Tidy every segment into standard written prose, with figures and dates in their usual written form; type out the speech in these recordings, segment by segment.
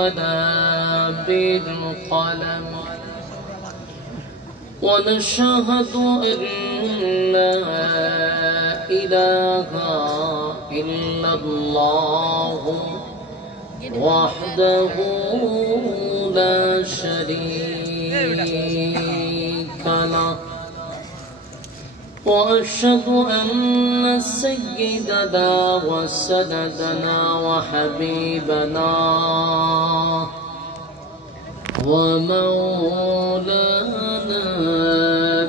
ولا بالقلم ونشهد أن لا إله إلا الله وحده لا شريك له وأشهد أن سيدنا وسندنا وحبيبنا ومولانا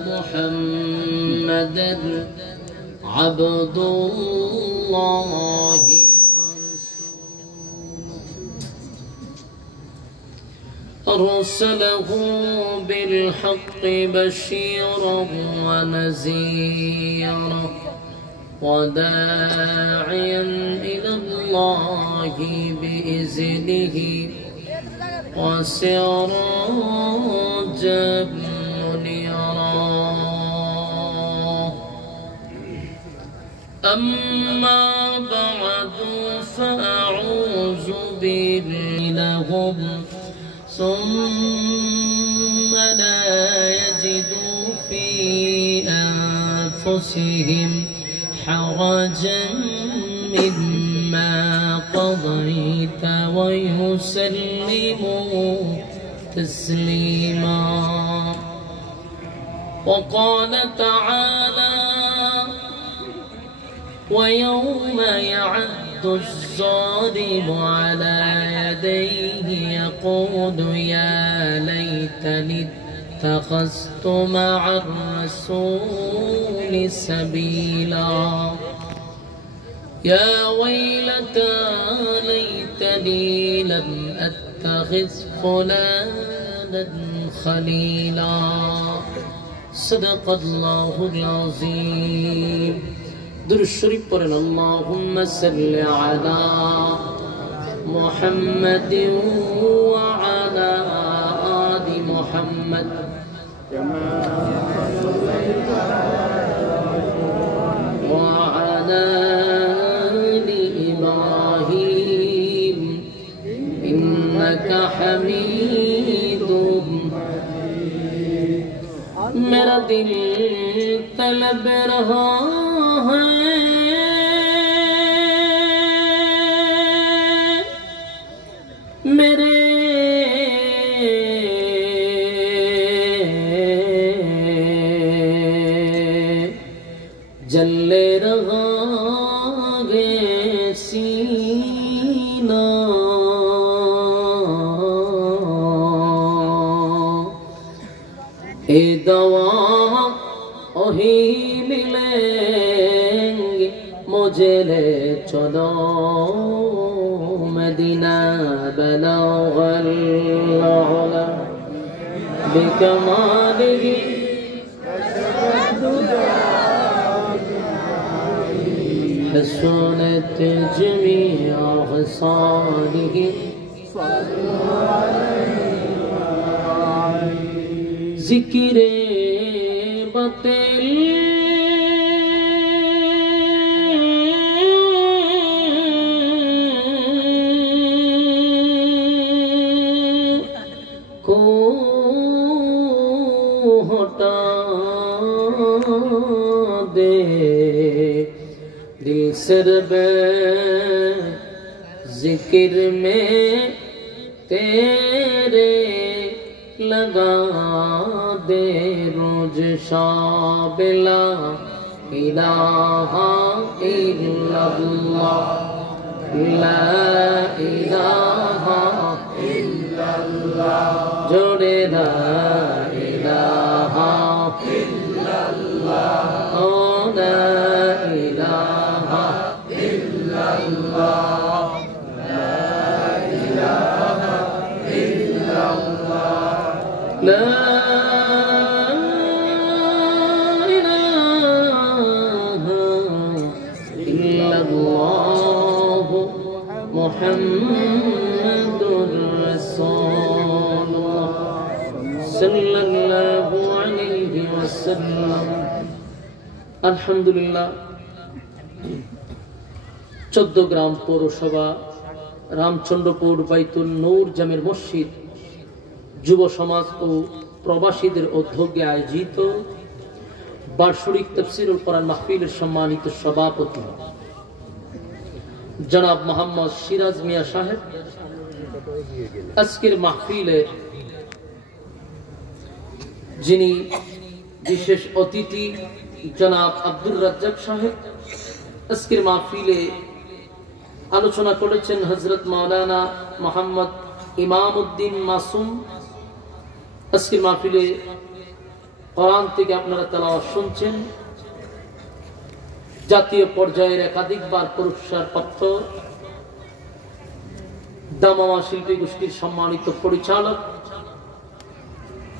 محمدا عبد الله أرسله بالحق بشيرا ونذيرا وداعيا إلى الله بإذنه وسراجا منيرا أما بعد فأعوذ بالله ثم لا يجدوا في أنفسهم حرجا مما قضيت ويسلموا تسليما وقال تعالى ويوم يعد الظالم على يديه يقول يا ليتني اتخذت مع الرسول سبيلا يا ويلتى ليتني لم أتخذ فلانا خليلا صدق الله العظيم درود شريف পড়েন اللهم صل على محمد وعلى آل محمد وعلى آل إبراهيم إنك حميد मेरा दिल तलब रहा है मेरे जल्ले रहा है सीना ए दवा वही मिलेंगे मुझे ले चलो मदीना बलगल उला बिकमालिही हसनत जमीअ खसालिही ज़िक्रे बतिल को हटा दे दिल सरबे ज़िक्र में तेरे लगा दे रोज शाबिला इलाहा इल्लल्लाह ला इलाहा इल्लल्लाह जोड़े ला इलाहा इल्लल्लाह ओ ला इलाहा इल्लल्लाह لا إله إلا الله محمد رسول الله صلى الله عليه وسلم الحمد لله 14 গ্রাম পৌরসভা রামচন্দ্রপুর বাইতুল নূর জামের মসজিদ যুব সমাজ ও প্রবাসীদের উদ্যোগে আয়োজিত বার্ষিক তাফসীরুল কোরআন মাহফিলের সম্মানিত সভাপতি জনাব মোহাম্মদ সিরাজ মিয়া সাহেব, আজকের মাহফিলে যিনি বিশেষ অতিথি জনাব আব্দুর রাজ্জাক সাহেব, আজকের মাহফিলে আলোচনা করেছেন হযরত মাওলানা মোহাম্মদ ইমামউদ্দিন মাসুম। আজকের মাহফিলে কোরআন থেকে আপনারা তেলাওয়াত শুনছেন। জাতীয় পর্যায়ের একাধিকবার পুরস্কারপ্রাপ্ত দামামা শিল্পী গোষ্ঠীর সম্মানিত পরিচালক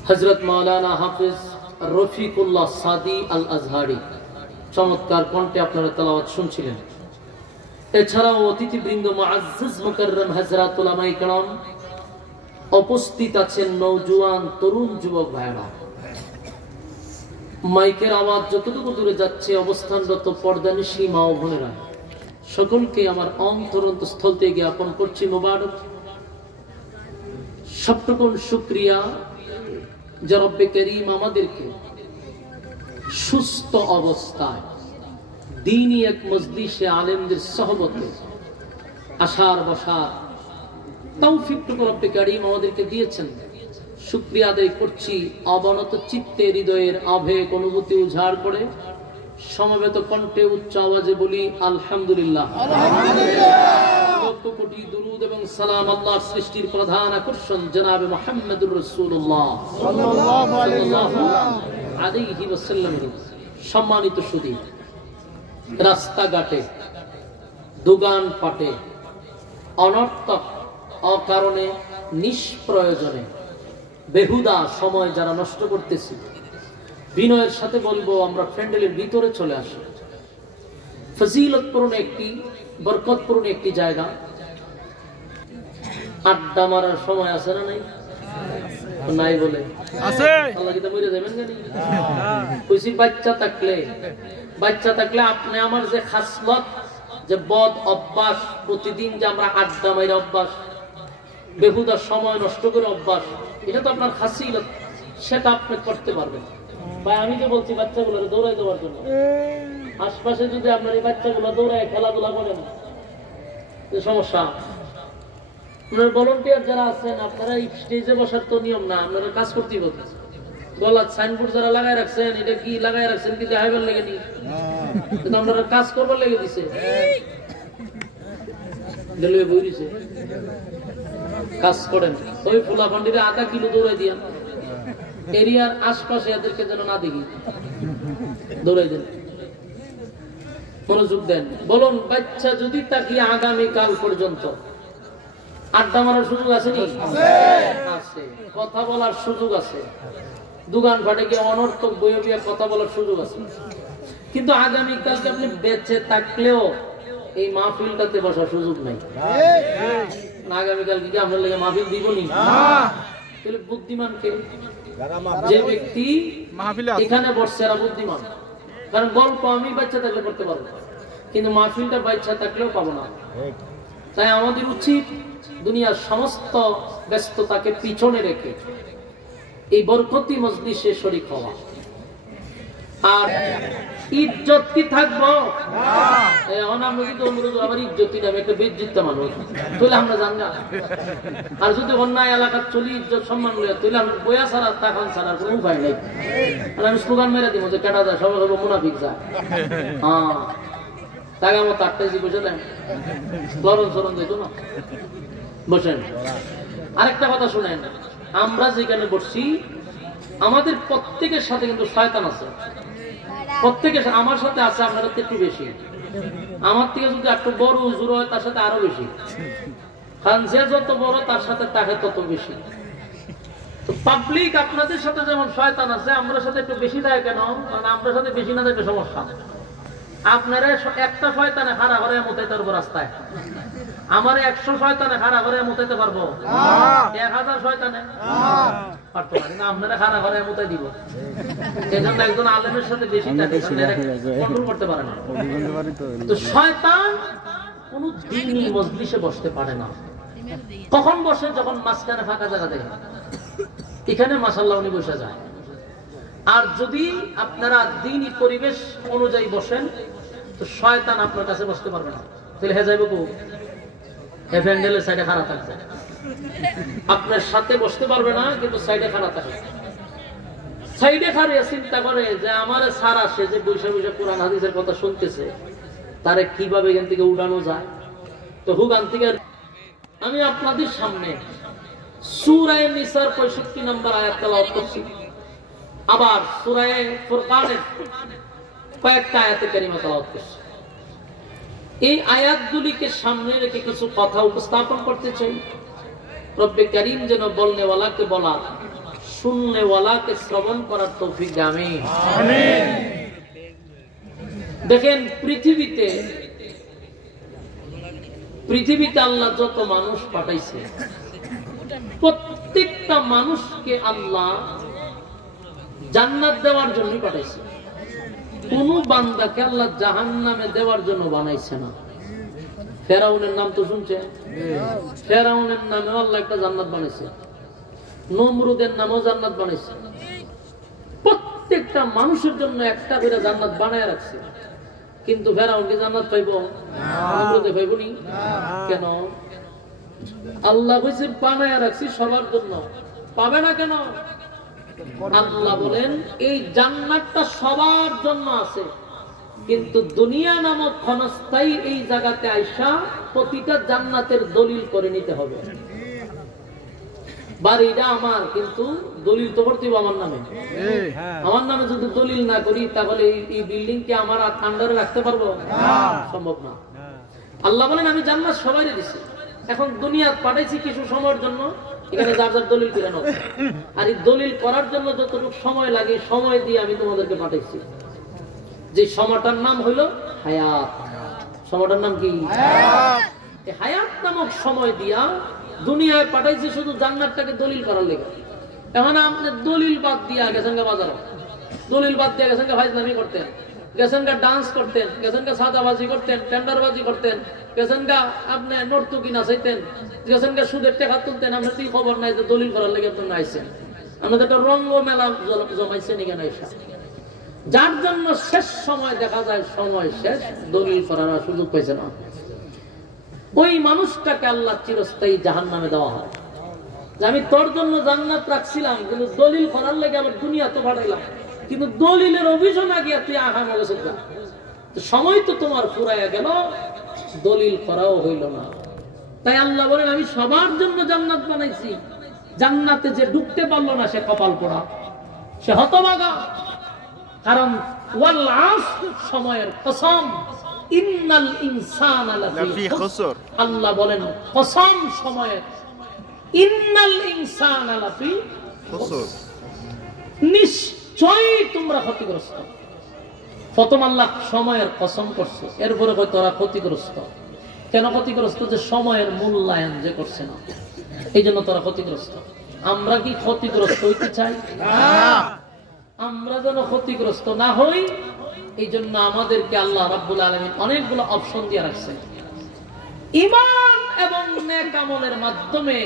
হযরত মাওলানা হাফেজ রফিকুল্লাহ সাদি আল আজহারি চমৎকার কণ্ঠে আপনারা তেলাওয়াত শুনছিলেন। এছাড়াও অতিথিবৃন্দ মুআজ্জাজ মুকাররম হযরত উলামায়ে কেরাম, উপস্থিত আছেন নওজোয়ান তরুণ যুবক ভাইরা। মাইকের আওয়াজ যতটুকু দূরে যাচ্ছে অবস্থানরত পর্দানিশী মা ও বোনেরা, সকলকে আমার অন্তরস্থল থেকে জ্ঞাপন করছি মোবারক। সবটুকুন শুকরিয়া যে রব্বে করিম আমাদেরকে সুস্থ অবস্থায় দ্বীনি এক মজলিসে আলেমদের সহবতে আসার বসার তৌফিকটুকু রব্বে করিম আমাদেরকে দিয়েছেন। শুকরিয়া আদায় করছি। অবনত চিত্তে হৃদয়ের আবেগ অনুভূতি উজাড় করে সমবেত কণ্ঠে উচ্চ আওয়াজে বলি আলহামদুলিল্লাহ। লক্ষ কোটি দুরুদ এবং সালাম আল্লাহর সৃষ্টির প্রধান আকর্ষণ জনাবে মুহাম্মদুর রাসূলুল্লাহ সাল্লাল্লাহু আলাইহি ওয়াসাল্লাম। সম্মানিত সুধী, রাস্তাঘাটে দোকান পাটে অনর্থক অকারণে নিষ্প্রয়োজনে বেহুদা সময় যারা নষ্ট করতেছি, বিনয়ের সাথে বলবো আমরা প্যান্ডেলের ভিতরে চলে আসি। ফজিলতপূর্ণ একটি বরকতপূর্ণ একটি জায়গা। আড্ডা মারার সময় আছে না নাই? নাই বলে আছে। আল্লাহ কি তা বলে যাবেন জানি? কইছি বাচ্চা থাকলে আপনি আমার যে খাসলত, যে বদ অভ্যাস, প্রতিদিন যে আমরা আড্ডা মাইরা অভ্যাস, বেহুদা সময় নষ্ট করে অভ্যাস, এটা তো আপনার খাসিলত, সেটা আপনি করতে পারবেন। ভাই আমি যে বলছি বাচ্চাগুলো দৌড়াই দেওয়ার জন্য, আশপাশে যদি আপনার এই বাচ্চাগুলো দৌড়ায় খেলাধুলা করেন সমস্যা। আপনার ভলান্টিয়ার যারা আছেন, আপনারা এই স্টেজে বসার তো নিয়ম না, আপনারা কাজ করতেই হবে। গলার সাইনবোর্ড যারা লাগাই রাখছেন, এটা কি লাগাই রাখছেন কি দেখাইবার লেগে নি? কিন্তু আপনারা কাজ করবার লেগে দিছে, কাজ করেন। ওই ফুলা ফান্ডিরে আধা কিলো দৌড়াই দিয়া এরিয়ার আশপাশে এদেরকে যেন না দেখি, দৌড়াই দেন, মনোযোগ দেন। বলুন বাচ্চা যদি তাকিয়ে আগামী কাল পর্যন্ত আড্ডা মারার সুযোগ আছে নি? আছে। কথা বলার সুযোগ আছে, দোকান ফাটে গিয়ে অনর্থক বইয়ে বিয়ে কথা বলার সুযোগ আছে। কিন্তু আগামী কালকে আপনি বেঁচে থাকলেও এই মাহফিলটাতে বসার সুযোগ নাই। আগামীকাল কি আপনার লেগে মাহফিল দিব নি? তাহলে বুদ্ধিমান কে? যে ব্যক্তি এখানে বসছে এরা বুদ্ধিমান। কারণ গল্প আমি বাচ্চা থাকলে করতে পারবো, কিন্তু মাহফিলটা বাচ্চা থাকলেও পাবো না। তাই আমাদের উচিত দুনিয়ার সমস্ত ব্যস্ততাকে পিছনে রেখে এই বরকতি মজলিসে শরীক হওয়া। আর ইজ্জত কি থাকবো? আমরা কিন্তু অনুরোধ, আমার ইজ্জতই নামে একটা বেজ্জিত মানুষ তুলে আমরা জান না। আর যদি অন্যায় এলাকার চলি ইজ্জত সম্মান তুলে আমরা বয়া ছাড়া তাকান ছাড়ার কোনো উপায় নেই। আর আমি স্লোগান মেরে দিব যে কেটা যায় সবাই হবো মুনাফিক যায়। হ্যাঁ, তাকে আমার তারটাইছি বসে দেন, লরণ সরণ দিত না। বসেন। আরেকটা কথা শুনেন, আমরা যেখানে বসছি আমাদের প্রত্যেকের সাথে কিন্তু শয়তান আছে। প্রত্যেকের আমার সাথে আছে, আপনার একটু বেশি। আমার থেকে যদি একটু বড় হুজুর হয় তার সাথে আরো বেশি, কারণ যে যত বড় তার সাথে তাকে তত বেশি। তো পাবলিক আপনাদের সাথে যেমন শয়তান আছে, আমরা সাথে একটু বেশি দেয় কেন? কারণ আমরা সাথে বেশি না দেখে সমস্যা। আপনারা একটা শয়তানে খাড়া করে মোতাইতে পারবো রাস্তায়, আমার 100 শয়তানে খাড়া করে মোতাইতে পারবো? 1000 শয়তানে পারতো না। আপনারা খাড়া করে মোতাই দিব। এজন্য একজন আলেমের সাথে বেশি কন্ট্রোল করতে পারে না। তো শয়তান কোন দ্বীনি মজলিসে বসতে পারে না। কখন বসে? যখন মাঝখানে ফাঁকা জায়গা দেখে, এখানে মাশাআল্লাহ উনি বসে যায়। আর যদি আপনারা দ্বীনি পরিবেশ অনুযায়ী বসেন তো শয়তান আপনার কাছে বসতে পারবে না। তাহলে হে যাইব কো? হে প্যান্ডেলের সাইডে খাড়া থাকবে, আপনার সাথে বসতে পারবে না, কিন্তু সাইডে খাড়া থাকবে। সাইডে খাড়িয়ে চিন্তা করে যে আমার স্যার আসে যে বৈশা বৈশা কোরআন হাদিসের কথা শুনতেছে, তারে কিভাবে এখান থেকে উঠানো যায়। তো হুগান থেকে আমি আপনাদের সামনে সূরা নিসার 65 নম্বর আয়াত তেলাওয়াত করছি, আবার সূরা ফুরকানের কয়েকটা আয়াতে কারিমা তেলাওয়াত করছি। এই আয়াতগুলিকে সামনে রেখে কিছু কথা উপস্থাপন করতে চাই। রব্বে কারীম যেন বলনে ওয়ালাকে বলা, শুননে ওয়ালাকে শ্রবণ করার তৌফিক দেয়। আমিন। দেখেন পৃথিবীতে আল্লাহ যত মানুষ পাঠাইছে, প্রত্যেকটা মানুষকে আল্লাহ জান্নাত দেওয়ার জন্য পাঠাইছে। কোন বান্দাকে আল্লাহ জাহান্নামে দেওয়ার জন্য বানাইছে না। ফেরাউনের নাম তো শুনছেন, ফেরাউনের নামেও আল্লাহ একটা জান্নাত বানাইছে, নমরুদের নামেও জান্নাত বানাইছে। প্রত্যেকটা মানুষের জন্য একটা করে জান্নাত বানায় রাখছে। কিন্তু ফেরাউন কি জান্নাত পাইব? নমরুদে পাইব নি? কেন? আল্লাহ বলছে বানায় রাখছি সবার জন্য, পাবে না কেন? আল্লাহ বলেন এই জান্নাতটা সবার জন্য আছে, কিন্তু দুনিয়া নামক ক্ষণস্থায়ী এই জায়গাতে আইসা প্রতিটা জান্নাতের দলিল করে নিতে হবে। বাড়িটা আমার, কিন্তু দলিল তো করতে হবে আমার নামে। আমার নামে যদি দলিল না করি তাহলে এই বিল্ডিং কে আমার আন্ডারে রাখতে পারবো? সম্ভব না। আল্লাহ বলেন আমি জান্নাত সবাইরে দিছি, এখন দুনিয়া পাঠাইছি কিছু সময়ের জন্য, এখানে যার যার দলিল করে নাও। আর এই দলিল করার জন্য যতটুকু সময় লাগে সময় দিয়ে আমি তোমাদেরকে পাঠাইছি। যে সময়টার নাম হইল হায়াত। সময়টার নাম কি? এই হায়াত নামক সময় দিয়া দুনিয়ায় পাঠাইছে শুধু জান্নাতটাকে দলিল করার লেগে। এখন আপনি দলিল বাদ দিয়া গেছেন গা বাজারে, দলিল বাদ দিয়ে গেছেন গা ফাইজলামি করতেন, গেছেন গা ডান্স করতেন, গেছেন গা সাদাবাজি করতেন, টেন্ডারবাজি করতেন, গেছেন গা আপনি নর্তকী নাচাইতেন, গেছেন গা সুদের টাকা তুলতেন। আপনার তুই খবর নাই যে দলিল করার লেগে তো নাইছেন। আমাদের একটা রঙ্গ মেলা জমাইছেন এখানে এসে, যার জন্য শেষ সময় দেখা যায় সময় শেষ, দলিল করার সুযোগ পাইছে না। ওই মানুষটাকে আল্লাহ চিরস্থায়ী জাহান্নামে দেওয়া হয়। যে আমি তোর জন্য জান্নাত রাখছিলাম, কিন্তু দলিল করার লেগে আবার দুনিয়া তো পাঠাইলাম, কিন্তু দলিলের অভিযোগ গিয়া তুই আহাম গেছে, সময় তো তোমার ফুরাইয়া গেল, দলিল করাও হইল না। তাই আল্লাহ বলেন আমি সবার জন্য জান্নাত বানাইছি। জান্নাতে যে ঢুকতে পারলো না সে কপাল পোড়া, সে হতভাগা। কারণ ওয়াল আসর, সময়ের কসম, ইন্নাল ইনসানা লাফি খুসর। আল্লাহ বলেন কসম সময়ের, ইন্নাল ইনসানা লাফি খুসর, নিশ্চয়ই তোমরা ক্ষতিগ্রস্ত। প্রথম আল্লাহ সময়ের কসম করছে, এরপরে কয় তোরা ক্ষতিগ্রস্ত। কেন ক্ষতিগ্রস্ত? যে সময়ের মূল্যায়ন যে করছে না, এই জন্য তোরা ক্ষতিগ্রস্ত। আমরা কি ক্ষতিগ্রস্ত হইতে চাই? আমরা যেন ক্ষতিগ্রস্ত না হই, এই জন্য আমাদেরকে আল্লাহ রাব্বুল আলামিন অনেকগুলো অপশন দিয়ে রাখছেন। ঈমান এবং নেক আমলের মাধ্যমে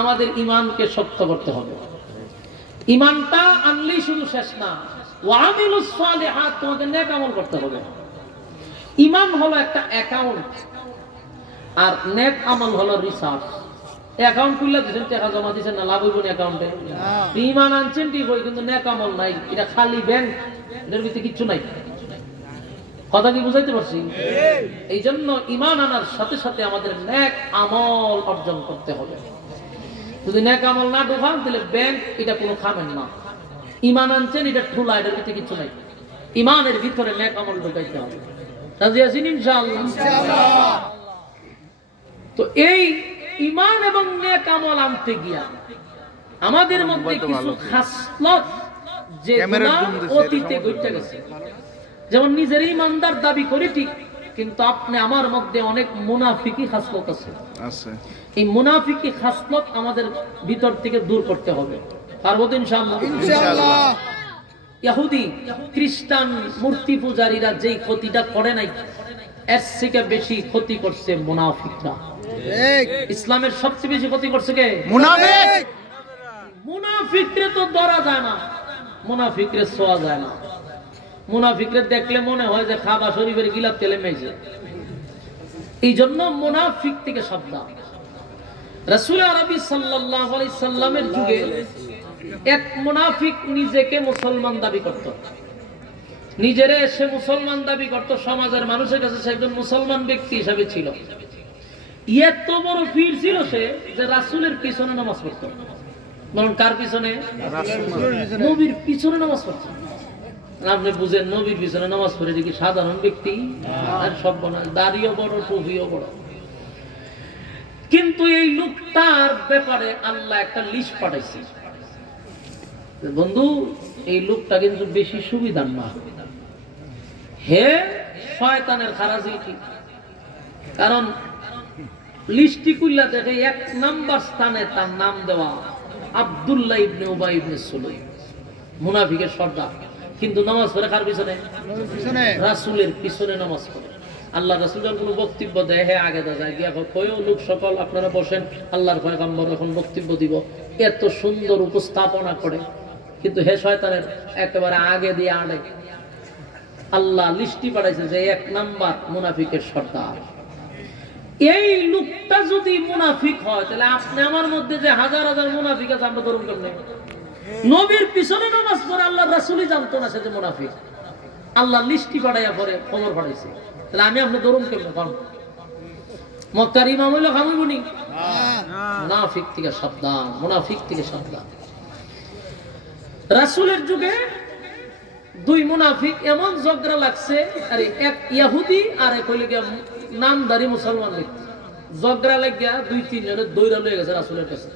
আমাদের ঈমানকে শক্ত করতে হবে। ঈমানটা আনলেই শুধু শেষ না, ওয়া আমিলুস সালিহাত, তোমাকে নেক আমল করতে হবে। ঈমান হলো একটা অ্যাকাউন্ট, আর নেক আমল হলো রিসার্চ। অ্যাকাউন্ট খুললে দিয়েছেন, টাকা জমা দিয়েছেন না, লাভ হইব না অ্যাকাউন্টে। ঈমান আনছেন ঠিক হয়, কিন্তু নেক আমল নাই, এটা খালি ব্যাংক, এটার ভিতরে কিচ্ছু নাই। কথা কি বুঝাইতে পারছি? এই জন্য ঈমান আনার সাথে সাথে আমাদের নেক আমল অর্জন করতে হবে। যদি নেক আমল না ঢোকান তাহলে ব্যাংক এটা কোনো খাবেন না। ঈমান আনছেন, এটা ঠুলা, এটার ভিতরে কিচ্ছু নাই। ঈমানের ভিতরে নেক আমল ঢোকাইতে হবে। রাজি আছেন ইনশাআল্লাহ? তো এই ঈমান এবং নেক আমল আনতে গিয়া আমাদের মধ্যে কিছু খাসলত যে অতীতে ঘটে গেছে, যেমন নিজের ইমানদার দাবি করি ঠিক, কিন্তু আপনি আমার মধ্যে অনেক মুনাফিকি খাসলত আছে। এই মুনাফিকি খাসলত আমাদের ভিতর থেকে দূর করতে হবে। পারবো তো ইনশাআল্লাহ? ইহুদি খ্রিস্টান মূর্তি পূজারীরা যেই ক্ষতিটা করে নাই, এর থেকে বেশি ক্ষতি করছে মুনাফিকরা। ইসলামের সবচেয়ে বেশি ক্ষতি করছে কে? মুনাফিক। মুনাফিকরে তো ধরা যায় না, মুনাফিকরে ছোঁয়া যায় না। মুনাফিকরে দেখলে মনে হয় যে খাবা শরীফের গিলাপ তেলে মেজে। এই জন্য মুনাফিক থেকে সাবধান। রাসূল আরবি সাল্লাল্লাহু আলাইহি সাল্লামের যুগে এক মুনাফিক নিজেকে মুসলমান দাবি করত, নিজেরে সে মুসলমান দাবি করত, সমাজের মানুষের কাছে সে একজন মুসলমান ব্যক্তি হিসাবে ছিল। এত বড় পীর ছিল সে যে রাসূলের পিছনে নামাজ পড়ত। বলুন কার পিছনে? নবীর পিছনে নামাজ পড়ত। আপনি বুঝেন নবীর পিছনে নামাজ পড়ে কি সাধারণ ব্যক্তি? আর সব দাড়িও বড়, টুপিও বড়। কিন্তু এই লোকটার ব্যাপারে আল্লাহ একটা লিস্ট পাঠাইছে। বন্ধু, এই লোকটা কিন্তু বেশি সুবিধার না, হে শয়তানের খারাজি। কারণ লিস্টি কুল্লা দেখে 1 নাম্বার স্থানে তার নাম দেওয়া আব্দুল্লাহ ইবনে উবাই ইবনে সুলাইম, মুনাফিকের সর্দার। কিন্তু নামাজ পড়ে কার পিছনে? রাসূলের পিছনে নামাজ পড়ে। আল্লাহ রাসূল যখন কোনো বক্তব্য দেয়, হে আগে যায় গিয়া কয়ও লোক সকল আপনারা বসেন, আল্লাহর পয়গম্বর এখন বক্তব্য দিব। এত সুন্দর উপস্থাপনা করে, কিন্তু হে শয়তানের একেবারে আগে দিয়ে আনে। আল্লাহ লিস্টি পাঠাইছে যে 1 নাম্বার মুনাফিকের সর্দার। এই লোকটা যদি মুনাফিক হয়, তাহলে আপনি আমার মধ্যে যে হাজার হাজার মুনাফিক আছে, আমরা ধরুন কেমনে? নবীর পিছনে নামাজ পড়ে আল্লাহ রাসূলই জানতো না সে যে মুনাফিক। আল্লাহ লিস্টি পাঠাইয়া পরে খবর পাঠাইছে, তাহলে আমি আপনি ধরুন কেমনে? কারণ মক্কার ইমাম হইল খামুনি। মুনাফিক থেকে সাবধান, মুনাফিক থেকে সাবধান। রাসূলের যুগে 2 মুনাফিক এমন ঝগড়া লাগছে, আরে এক ইহুদি আর এক হইল গিয়া নামদারি মুসলমান ব্যক্তি। ঝগড়া লাগিয়া 2-3 জনে দৌড়া লয়ে গেছে রাসূলের কাছে।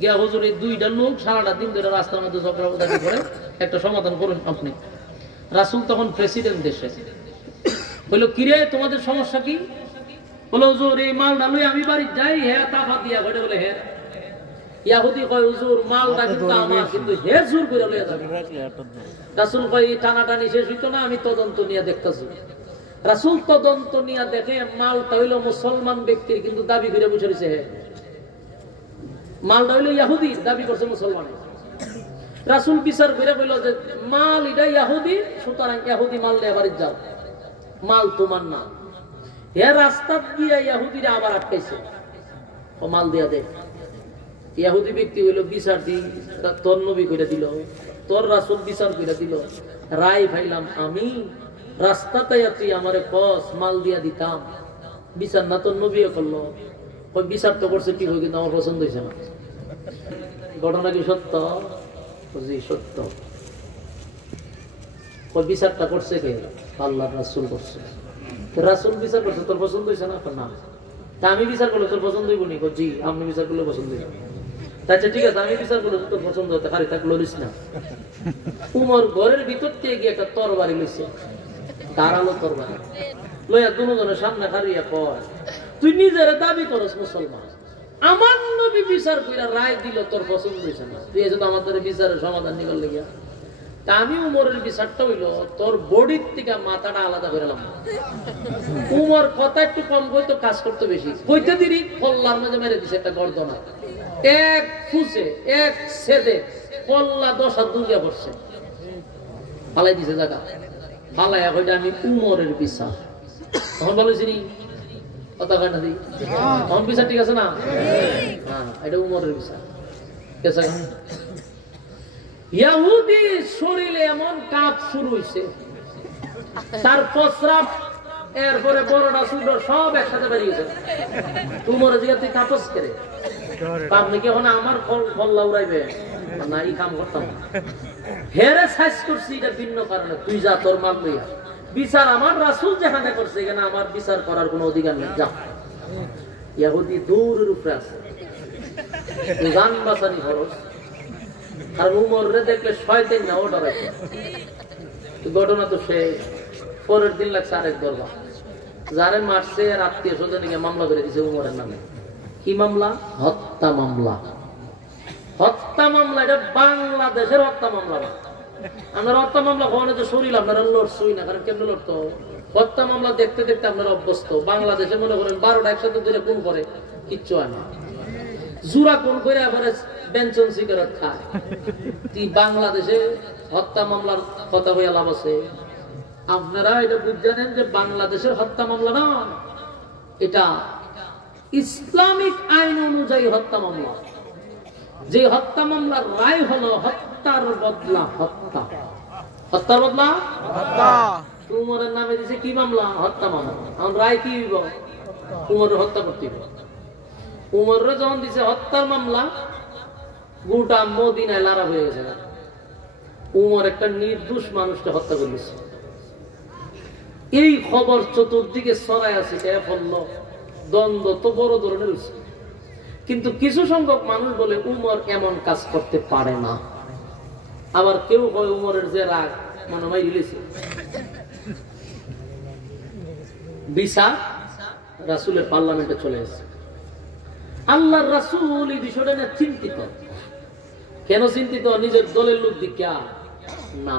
গিয়া হুজুর, এই 2টা লোক সারাটা দিন ধরে রাস্তার মধ্যে ঝগড়া বাঁধানি করে, একটা সমাধান করুন আপনি। রাসূল তখন প্রেসিডেন্ট দেশে। বলল, কিরে তোমাদের সমস্যা কি? বলো, হুজুর এই মালটা লই আমি বাড়ি যাই, হে তাফা দিয়া ঘটে। বলে হে ইহুদি কয়, হুজুর মালটা কিন্তু আমার, কিন্তু হে জোর করে লইয়া যাবে। রাসূল কয়, টানাটানি শেষ হইতো না, আমি তদন্ত নিয়ে দেখতেছি। রাসূল তদন্ত নিয়ে দেখে মালটা হইল মুসলমান ব্যক্তির, কিন্তু দাবি করে বসে রয়েছে হে। মালটা হইল ইহুদির, দাবি করছে মুসলমান। রাসূল বিচার করে কইল যে মাল এটা ইহুদি, সুতরাং ইহুদি মাল নিয়ে বাড়ি যাও, মাল তোমার না। হে রাস্তা দিয়ে ইহুদিরা আবার আটকাইছে, ও মাল দিয়া দে। ইহুদি ব্যক্তি হইল বিচার দি তোর নবী কইরা দিল, তোর রাসূল বিচার কইরা দিল, রায় পাইলাম আমি। রাস্তাতে তুই আমারে কস মাল দিয়া দিতাম, বিচার না তোর নবীও করলো। ওই বিচার তো করছে ঠিক, কিন্তু আমার পছন্দ হয়েছে না। ঘটনা কি সত্য? জি সত্য। ওই বিচারটা করছে কে? আল্লাহ রাসূল করছে। রাসূল বিচার করছে, তোর পছন্দ হয়েছে না? না। তা আমি বিচার করলে তোর পছন্দ হইব নি? জি আপনি বিচার করলে পছন্দ হইব। আচ্ছা ঠিক আছে, আমি বিচার করলে তোর পছন্দ হতে খালি থাক, লড়িস না। উমর ঘরের ভিতর থেকে গিয়ে একটা তরবারি লইছে, ধারালো তরবারি লইয়া দুজনের সামনে হারিয়ে কয়, তুই নিজের দাবি করস মুসলমান, আমার নবী বিচার কইরা রায় দিল, তোর পছন্দ হইছে না, তুই এজন্য আমাদের বিচারের সমাধান নিকল লাগিয়া। তা আমি উমরের বিচারটা হইল তোর বডির থেকে মাথাটা আলাদা করেলাম। উমর কথা একটু কম কইতো, কাজ করতে বেশি। কইতে দিরি কল্লার মাঝে মেরে দিছে একটা গর্দনা, এক ফুসে এক ছেদে কল্লা 10 হাত দূর গিয়া পড়ছে, ফালাই দিছে জায়গা। ফালাইয়া কইটা আমি উমরের বিচার। তখন বলেছি নি কথা কয় না দি, তখন বিচার ঠিক আছে না? হ্যাঁ, এটা উমরের বিচার। ইহুদি শরীরে এমন কাপ শুরু হইছে, তার প্রস্রাব এরপরে বড়টা ছোট সব একসাথে বেরিয়েছে। উমরে জিগা তুই কাপস করে আপনি কি এখন আমার কল্লা উড়াইবে না? এই কাম করতাম হেরে সাইজ করছি, এটা ভিন্ন কারণে। তুই যা তোর মাল লইয়া বিচার আমার রাসূল যেখানে করছে, এখানে আমার বিচার করার কোনো অধিকার নেই, যা। ইহুদি দূরের উপরে আছে, জান বাঁচানি খরচ। আর উমরে দেখলে শয়তান না, ও ডরাইছে। ঘটনা তো শেষ। পরের দিন লাগছে আরেক দরবার, যারে মারছে আর আত্মীয় স্বজন মামলা করে দিছে উমরের নামে। কি মামলা? হত্যা মামলা। হত্যা মামলা, এটা বাংলাদেশের হত্যা মামলা না। আমরা হত্যা মামলা কখনো তো শরীর আপনারা লড়ছই না, কারণ কেমন লড়তো? হত্যা মামলা দেখতে দেখতে আপনারা অভ্যস্ত। বাংলাদেশে মনে করেন 12টা একসাথে ধরে খুন করে, কিচ্ছু হয় না। জুরা খুন করে আবার বেঞ্চন সিগারেট খায়। বাংলাদেশে হত্যা মামলার কথা হইয়া লাভ আছে? আপনারা এটা বুঝে নেন যে বাংলাদেশের হত্যা মামলা না, এটা ইসলামিক আইন অনুযায়ী হত্যা মামলা। যে হত্যা মামলার রায় হলো হত্যার বদলা হত্যা। হত্যার বদলা হত্যা। উমরের নামে দিছে কি মামলা? হত্যা মামলা। এখন রায় কি হইব? উমরের হত্যা করতে হবে। উমরের যখন দিছে হত্যার মামলা, গোটা মদিনায় লারা হয়ে গেছে। উমর একটা নির্দোষ মানুষকে হত্যা করেছে। এই খবর চতুর্দিকে ছড়ায় আছে, দ্বন্দ্ব তো বড় ধরনের হয়েছে। কিন্তু কিছু সংখ্যক মানুষ বলে উমর এমন কাজ করতে পারে না। আবার কেউ কয় উমরের যে রাগ মনে হয় রিলেছে। বিচার রাসূলের পার্লামেন্টে চলে এসেছে। আল্লাহর রাসূল এই বিষয়টা নিয়ে চিন্তিত। কেন চিন্তিত? নিজের দলের লোক দিকা না,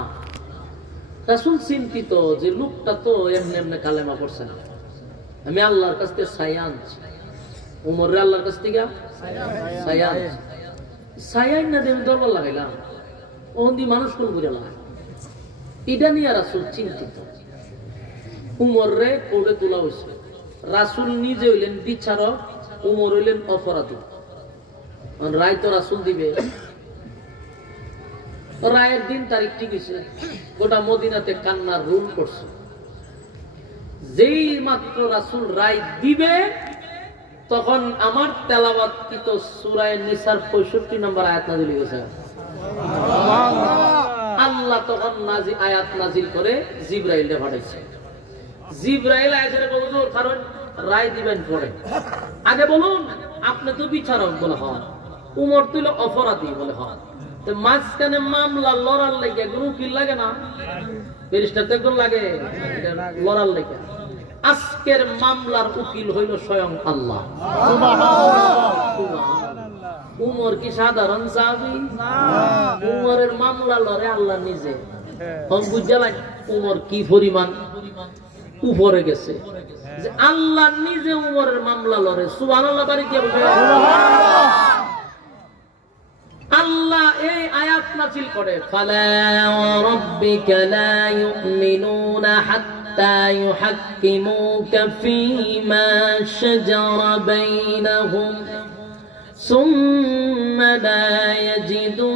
রাসূল চিন্তিত যে লোকটা তো এমনি এমনি কালেমা পড়ছে না। আমি আল্লাহর কাছ থেকে ছায়া আনছি। উমরের আল্লাহর কাছ থেকে ছায়া আনছি। ছায়া না দেবে দরবার লাগাইলাম, ওন্দি মানুষ কোন করে লাগায়, এটা নিয়ে রাসূল চিন্তিত। উমরে কোর্টে তোলা হয়েছে। রাসূল নিজে হইলেন বিচারক, উমর হইলেন অপরাধী। রায় তো রাসূল দিবে। রায়ের দিন তারিখ ঠিক হয়েছে। গোটা মদিনাতে কান্নার রুল করছে। যেই মাত্র রাসূল রায় দিবে, তখন আমার তেলাওয়াতকৃত সূরা নিসার 65 নম্বর আয়াত নাযিল হয়েছে। আল্লাহ তখন আয়াত নাযিল করে জিবরাইলকে পাঠাইছে। জিবরাইল আয়েশারে বলল, কারণ রায় দিবেন পরে, আগে বলুন আপনি তো বিচারক। বলে হন। উমর তুইল অপরাধী। বলে হন। তো মাঝখানে মামলা লড়ার লেগে কোনো উকিল লাগে না? ব্যারিস্টার তো একজন লাগে লড়ার লেগে। আজকের মামলার উকিল হইল স্বয়ং আল্লাহ। উমর কি সাধারণ সাহাবী? উমরের মামলা লড়ে আল্লাহ নিজে। বুঝালেন উমর কি পরিমাণ উপরে গেছে, যে আল্লাহ নিজে উমরের মামলা লড়ে। সুবহানাল্লাহ। বাড়ি কি আল্লাহ এই আয়াত নাযিল করে, ফালা রাব্বিকা লা ইউমিনুনা হাত্তা ইউহাক্কিমুকা ফীমা শাজারা বাইনাহুম সুম্মা লা ইয়াজিদু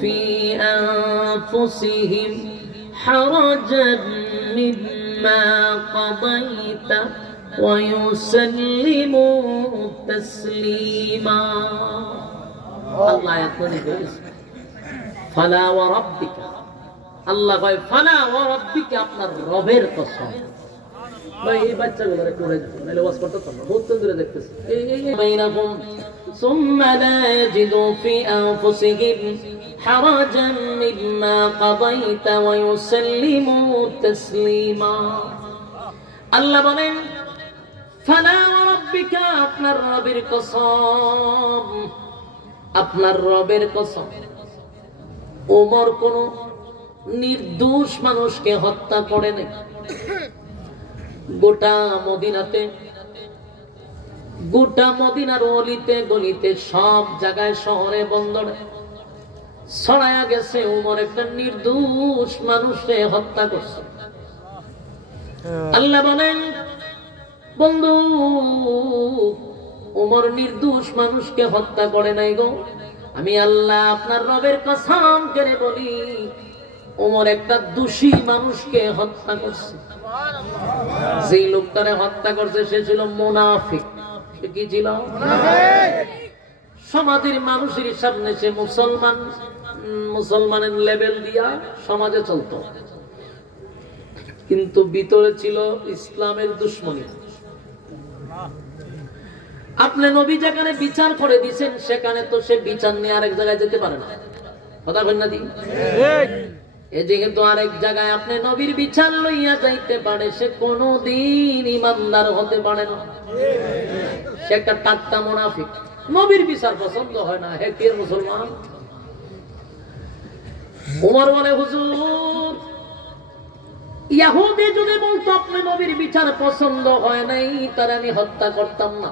ফী আনফুসিহিম হারাজান মিম্মা কাদাইতা ওয়া ইউসাল্লিমু তাসলিমা। আল্লাহ আয়াত নাযিল করেছে, ফালা ওয়া রাব্বিকা। আল্লাহ কয় ফালা ওয়া রাব্বিকা, আপনার রবের কসম। ভাই এই বাচ্চাগুলোরে একটু হয়ে যাচ্ছে, নাহলে ওয়াজ করতে পারবো। বহুত ধরে দেখতেছি বাইনাকুম সুম্মা লা ইয়াজিদু ফি আনফুসিহিম হারাজান মিম্মা কাদাইতা ওয়া ইউসাল্লিমু তাসলিমা। আল্লাহ বলেন ফালা ওয়া রাব্বিকা, আপনার রবের কসম, আপনার রবের কসম। ওমর কোন নির্দোষ মানুষকে হত্যা করে নাই। গোটা মদিনাতে, গোটা মদিনার অলিতে গলিতে, সব জায়গায়, শহরে বন্দরে ছড়ায়া গেছে ওমর একটা নির্দোষ মানুষকে হত্যা করছে। আল্লাহ বলেন বন্ধু, ওমর নির্দোষ মানুষকে হত্যা করে নাই গো। আমি আল্লাহ আপনার রবের কসম করে বলি, ওমর একটা দোষী মানুষকে হত্যা করছে। যে লোকটারে হত্যা করছে সে ছিল মুনাফিক। সে কি ছিল? সমাজের মানুষের সামনে সে মুসলমানের লেভেল দিয়া সমাজে চলত, কিন্তু ভিতরে ছিল ইসলামের দুশ্মনী। আপনি নবী যেখানে বিচার করে দিয়েছেন, সেখানে তো সে বিচার নিয়ে আরেক জায়গায় যেতে পারে না। কথা বলেন না দি? এই যেহেতু আরেক জায়গায় আপনি নবীর বিচার লইয়া যাইতে পারে, সে কোনদিন ইমানদার হতে পারে না। সে একটা টাট্টা মুনাফিক। নবীর বিচার পছন্দ হয় না, হে কে মুসলমান? ওমর বলে হুজুর ইহুদি যদি বলতো আপনি নবীর বিচার পছন্দ হয় নাই, তার আমি হত্যা করতাম না।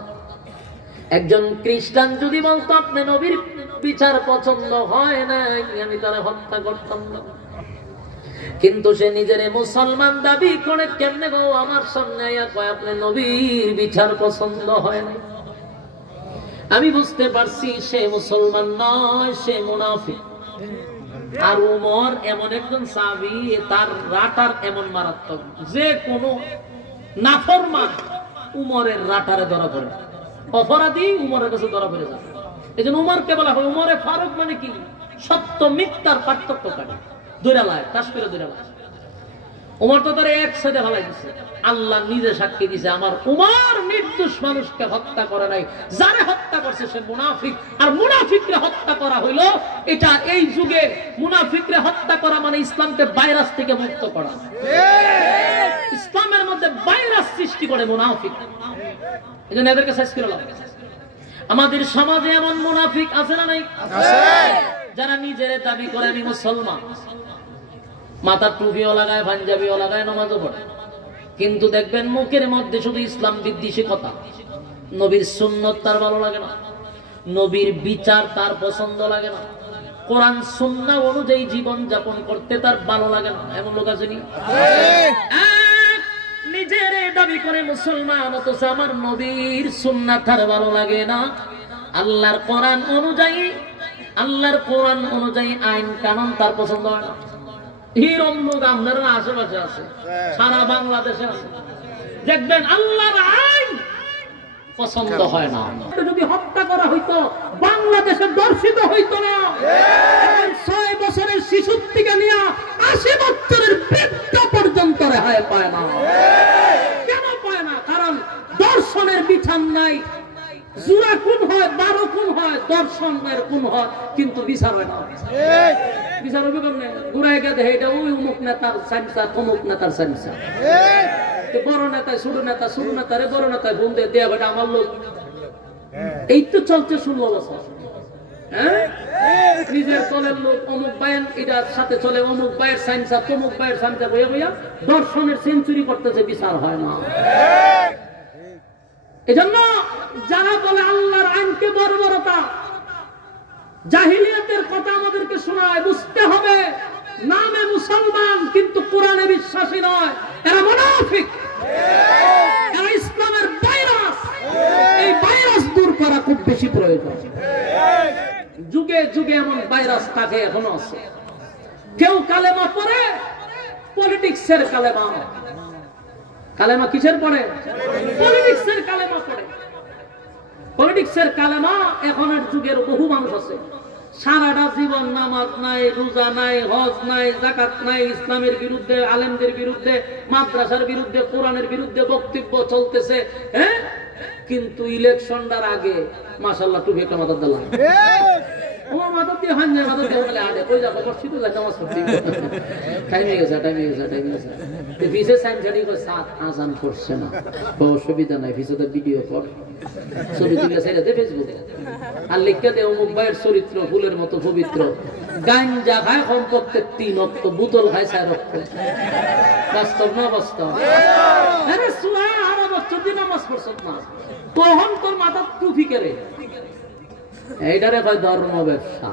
একজন খ্রিস্টান যদি বলতো আপনি নবীর বিচার পছন্দ হয় নাই, আমি তারা হত্যা করতাম না। কিন্তু সে নিজের মুসলমান দাবি করে কেমনে গো আমার সামনে আইয়া কয় আপনি নবীর বিচার পছন্দ হয় না। আমি বুঝতে পারছি সে মুসলমান নয়, সে মুনাফিক। আর উমর এমন একজন সাহাবী, তার রাটার এমন মারাত্মক, যে কোনো নাফরমান উমরের রাটারে ধরা পড়ে, অপরাধী উমরের কাছে ধরা পড়ে যায়। এই জন্য উমরকে বলা হয় উমরে ফারুক, মানে কি সত্য মিথ্যার পার্থক্যকারী। দৈরালায় তাস করে দৈরালায় উমর তো তার এক সাইডে ভালাই দিচ্ছে। আল্লাহ নিজে সাক্ষী দিছে, আমার উমর নির্দোষ মানুষকে হত্যা করে নাই, যারা হত্যা করছে সে মুনাফিক। আর মুনাফিকরে হত্যা করা হইল, এটা এই যুগে মুনাফিকরে হত্যা করা মানে ইসলামকে ভাইরাস থেকে মুক্ত করা। ইসলামের মধ্যে ভাইরাস সৃষ্টি করে মুনাফিক, এই জন্য এদেরকে শেষ করে লাগে। আমাদের সমাজে এমন মুনাফিক আছে না নাই? যারা নিজের দাবি করে আমি মুসলমান, মাথার টুপিও লাগায়, পাঞ্জাবিও লাগায়, নামাজও পড়ে, কিন্তু দেখবেন মুখের মধ্যে শুধু ইসলাম বিদ্বেষী কথা। নবীর সুন্নত তার ভালো লাগে না, নবীর বিচার তার পছন্দ লাগে না, কোরআন সুন্নাহ অনুযায়ী জীবন যাপন করতে তার ভালো লাগে না। এমন লোক আছে নি? নিজের দাবি করে মুসলমান, অথচ আমার নবীর সুন্নাহ তার ভালো লাগে না। আল্লাহর কোরআন অনুযায়ী আইন কানুন তার পছন্দ হয় না। এরকম লোক আপনার আশেপাশে আছে, সারা বাংলাদেশে আছে। দেখবেন আল্লাহর আইন পছন্দ হয় না। যদি হত্যা করা হইতো বাংলাদেশে দর্শিত হইতো না। 6 বছরের শিশুর থেকে নিয়ে 80 বছরের বৃদ্ধ পর্যন্ত রেহাই পায় না। কেন পায় না? কারণ দর্শনের বিধান নাই। জুরা কোন হয়, 12 কোন হয়, দর্শনের কোন হয়, কিন্তু বিচার হয় না। বিচার হবে কেমনে? ঘুরাই গেছে এটা ওই অমুক নেতার সাইন্সা, তমুক নেতার সাইন্সা। বড় নেতায় ছোট নেতা, ছোট নেতারে বড় নেতায় বোন দিয়ে দেয়া বেটা আমার লোক। এই তো চলছে 16 বছর। নিজের দলের লোক অমুক ভাইয়ের এটার সাথে চলে, অমুক ভাইয়ের সাইন্সা, তমুক ভাইয়ের সাইন্সা বইয়া বইয়া দর্শনের সেঞ্চুরি করতেছে, বিচার হয় না। এজন্য যারা বলে আল্লাহর আইনকে বর্বরতা, জাহিলিয়াতের কথা আমাদেরকে শোনায়, বুঝতে হবে নামে মুসলমান কিন্তু কোরআনে বিশ্বাসী নয়, এরা মুনাফিক, এরা ইসলামের ভাইরাস। এই ভাইরাস দূর করা খুব বেশি প্রয়োজন। যুগে যুগে এমন ভাইরাস থাকে, এখনো আছে। কেউ কালেমা পড়ে, পলিটিক্সের কালেমা। কালেমা কিসের পড়ে? পলিটিক্সের কালেমা পড়ে। পলিটিক্সের কালেমা এখনের যুগের বহু মানুষ আছে, সারাটা জীবন নামাজ নাই, রোজা নাই, হজ নাই, যাকাত নাই, ইসলামের বিরুদ্ধে, আলেমদের বিরুদ্ধে, মাদ্রাসার বিরুদ্ধে, কোরআনের বিরুদ্ধে বক্তব্য চলতেছে। কিন্তু ইলেকশনটার আগে মাশাআল্লাহ টুপি একটা মাথার দিলাম, আমার মাথার দিয়ে হান যায়, মাথার দিয়ে বলে আরে কই যাবো, মসজিদ যাই নামাজ পড়তে, টাইম হয়ে গেছে। ভিসে সাইন জানি কই সাত আজান করছে না, অসুবিধা নাই, ভিসে তো ভিডিও কর, ছবি তুলে ছেড়ে দে ফেসবুকে, আর লিখে দে অমুক ভাইয়ের চরিত্র ফুলের মতো পবিত্র, গাঞ্জা খায় কমপক্ষে 3 রক্ত, বোতল খায় 4 রক্ত। বাস্তব না বাস্তব? আরে সুয়া আর বছর দিন নামাজ পড়ছ না, তখন তোর মাথার টুপি কেড়ে, এইটারে কয় ধর্ম ব্যবসা।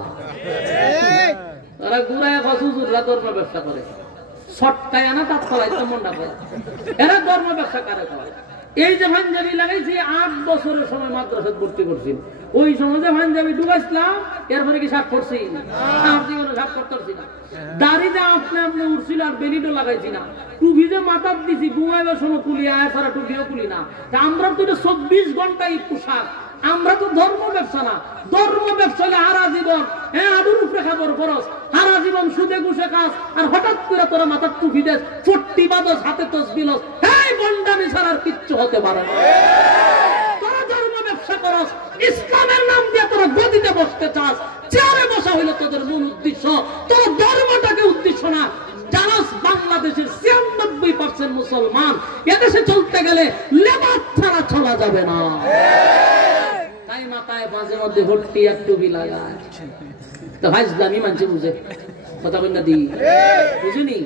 তারা গুড়ায় হুজুররা ধর্ম ব্যবসা করে, ছটকায় আনা তার ফলাইতে মনটা করে। এরা ধর্ম ব্যবসা কারে করে? এই যে পাঞ্জাবি লাগাইছি 8 বছরের সময় মাদ্রাসায় ভর্তি করছি, ওই সময় যে পাঞ্জাবি ঢুকাইছিলাম, এরপরে কি শাক করছি? জীবনে শাক করতেছি না। দাড়িতে আপনি উঠছিল আর বেলিটো লাগাইছি না, টুপি যে মাথার দিছি, ঘুমাইবার সময় কুলি, আয় সারা টুপিও কুলি না। আমরা তো 24 ঘন্টাই পোশাক। আমরা তো ধর্ম ব্যবসা না, ধর্ম ব্যবসা হলে হারা জীবন আডুর উপরে খাবার খরচ, হারা জীবন সুদে ঘুষে খাস, আর হঠাৎ করে তোরা মাথার টুপি দেশ, 40 বাদস, হাতে তসবিহ, এই বন্ডামি ছাড়ার কিচ্ছু হতে পারে না। তোরা ধর্ম ব্যবসা করস, ইসলামের নাম দিয়ে তোরা গদিতে বসতে চাস, চেয়ারে বসা হইলো তোদের মূল উদ্দেশ্য, তোর ধর্মটাকে উদ্দেশ্য না। জানাস বাংলাদেশের 96% মুসলমান, এদেশে চলতে গেলে লেবাস ছাড়া চলা যাবে না। তাই মাথায় মাঝে মধ্যে ভর্তি আর টুপি লাগায় তো হাইজলামি মানছে বুঝে কথা বল না দি বুঝিনি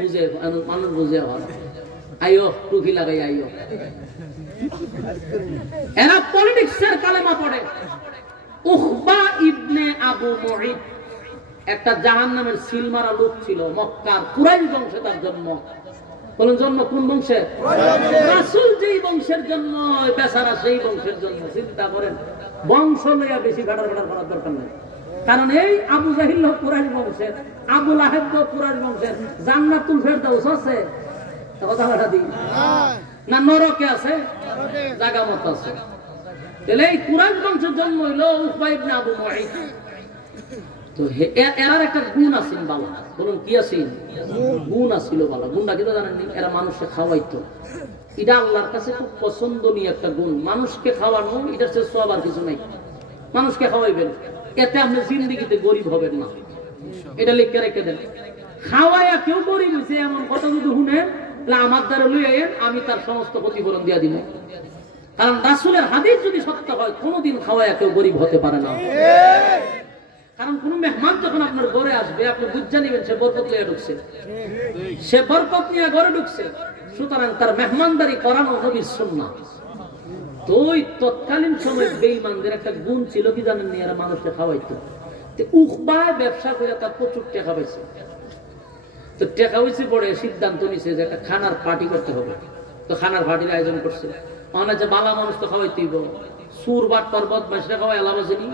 বুঝে মানুষ বুঝে ভালো আইও টুপি লাগাই আইও এরা পলিটিক্সের কালেমা পড়ে উখবা ইবনে আবু মুঈদ একটা জাহান্নামের সিল মারা লোক ছিল মক্কার কুরাইশ বংশে তার জন্ম বলেন জন্ম কোন বংশে রাসূল যেই বংশের জন্ম বেচারা সেই বংশের জন্ম চিন্তা করেন বংশ লইয়া বেশি ঘাটার করার দরকার নেই কারণ এই আবু জাহিল কুরাইশ বংশের আবু লাহেব কুরাইশ বংশের জান্নাতুল ফেরদাউস আছে কথা বলা দি না নরকে আছে জায়গা মত আছে তাহলে এই কুরাইশ বংশের জন্ম হইলো উকবা ইবনে আবু মুঈদ তো এরার একটা গুণ আছে বাবা বলুন কি আছে গুণ আছিল বাবা গুণটা কি জানেন নি এরা মানুষকে খাওয়াইতো এটা আল্লাহর কাছে খুব পছন্দনীয় একটা গুণ মানুষকে খাওয়ানো এটার চেয়ে সওয়াব আর কিছু নাই মানুষকে খাওয়াইবেন এতে আপনি জিন্দেগিতে গরিব হবেন না এটা লিখে রেখে দেন খাওয়াইয়া কেউ গরিব হইছে এমন কথা যদি শুনেন তাহলে আমার দ্বারা লই আইন আমি তার সমস্ত প্রতিফলন দিয়া দিব কারণ রাসূলের হাদিস যদি সত্য হয় কোনোদিন খাওয়াইয়া কেউ গরিব হতে পারে না কারণ কোন মেহমান যখন আপনার ঘরে আসবে আপনি বুঝা নিবেন সে বরকত নিয়ে ঢুকছে সে বরকত নিয়ে ঘরে ঢুকছে সুতরাং তার মেহমানদারি করানো নবীর সুন্নাহ তো ওই তৎকালীন সময় বেঈমানদের একটা গুণ ছিল কি জানেন নি এরা মানুষকে খাওয়াইতো তো উখবা ব্যবসা করে তার প্রচুর টাকা পাইছে তো টাকা হইছে পড়ে সিদ্ধান্ত নিছে যে একটা খানার পার্টি করতে হবে তো খানার পার্টির আয়োজন করছে মানে যে বালা মানুষ তো খাওয়াইতেই সুর বাট পর্বত মাসরা খাওয়া এলাম আছে নি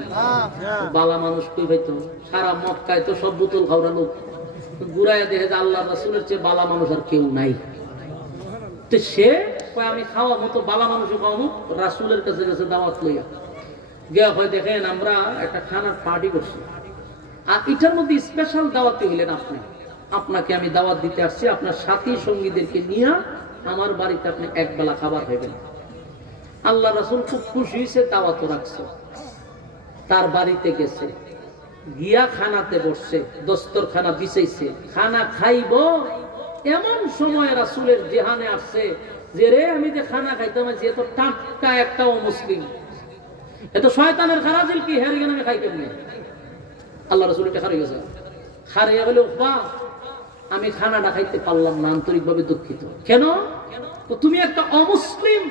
বালা মানুষ কই পাইতো সারা মক্কায় তো সব বোতল খাওয়া লোক ঘুরাইয়া দেখে যে আল্লাহ রাসূলের চেয়ে বালা মানুষ আর কেউ নাই তো সে কয় আমি খাওয়া মতো বালা মানুষও খাওয়াবো রাসূলের কাছে গেছে দাওয়াত লইয়া গিয়া হয় দেখেন আমরা একটা খানার পার্টি করছি আর এটার মধ্যে স্পেশাল দাওয়াতে হইলেন আপনি আপনাকে আমি দাওয়াত দিতে আসছি আপনার সাথী সঙ্গীদেরকে নিয়ে আমার বাড়িতে আপনি একবেলা খাবার খাবেন আল্লাহ রাসূল খুব খুশি হয়েছে দাওয়াত রাখছে তার বাড়িতে গেছে গিয়া খানাতে বসছে দস্তরখানা বিছাইছে খানা খাইবো এমন সময় রাসূলের জিহানে আসছে যে রে আমি যে খানা খাইতাম যে এত টাটকা একটা অমুসলিম এত শয়তানের খারাজিল কি হেরে গেলে আমি খাই কেমনে আল্লাহ রাসূল এটা হারিয়ে গেছে হারিয়ে গেলে উফা আমি খানাটা খাইতে পারলাম না আন্তরিকভাবে দুঃখিত কেন তো তুমি একটা অমুসলিম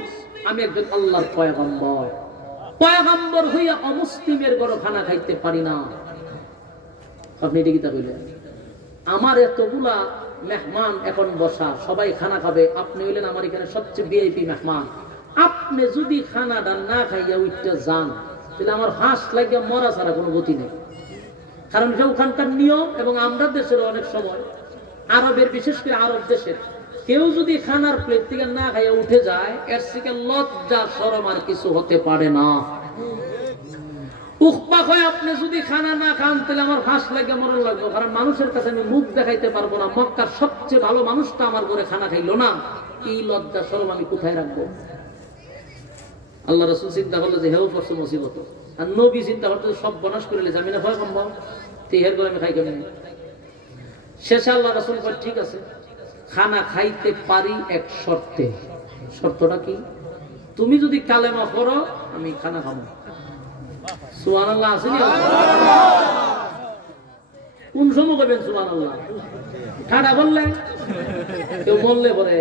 আমি একজন আল্লাহর পয়গম্বর পয়গম্বর হইয়া অমুসলিমের ঘরে খানা খাইতে পারি না আপনি এটা কি তা বললেন আমার এতগুলা মেহমান এখন বসা সবাই খানা খাবে আপনি হইলেন আমার এখানে সবচেয়ে ভিআইপি মেহমান আপনি যদি খানাটা না খাইয়া উঠতে যান তাহলে আমার হাঁস লাগিয়া মরা ছাড়া কোনো গতি নেই কারণ এটা ওখানকার নিয়ম এবং আমরা দেশের অনেক সময় আরবের বিশেষ করে আরব দেশের কেউ যদি খানার প্লেট থেকে না খাইয়া উঠে যায় এর থেকে লজ্জা শরম আর কিছু হতে পারে না উখবা কয় আপনি যদি খানা না খান তাহলে আমার ফাঁস লাগে মরণ লাগবে কারণ মানুষের কাছে আমি মুখ দেখাইতে পারবো না মক্কার সবচেয়ে ভালো মানুষটা আমার ঘরে খানা খাইলো না এই লজ্জা শরম আমি কোথায় রাখবো আল্লাহ রাসূল চিন্তা করলো যে হেও পড়ছে মুসিবত আর নবী চিন্তা করতে সব বনাশ করে লে আমি না ভয় কমবো তেহের করে আমি খাই কেন শেষে আল্লাহ রাসূল বলেন ঠিক আছে খানা খাইতে পারি এক শর্তে শর্তটা কি তুমি যদি কালেমা পড়ো আমি খানা খাবো সুবহানাল্লাহ আসেনি কোন সময় কইবেন সুবহানাল্লাহ ঠাডা বললে কেউ বললে পরে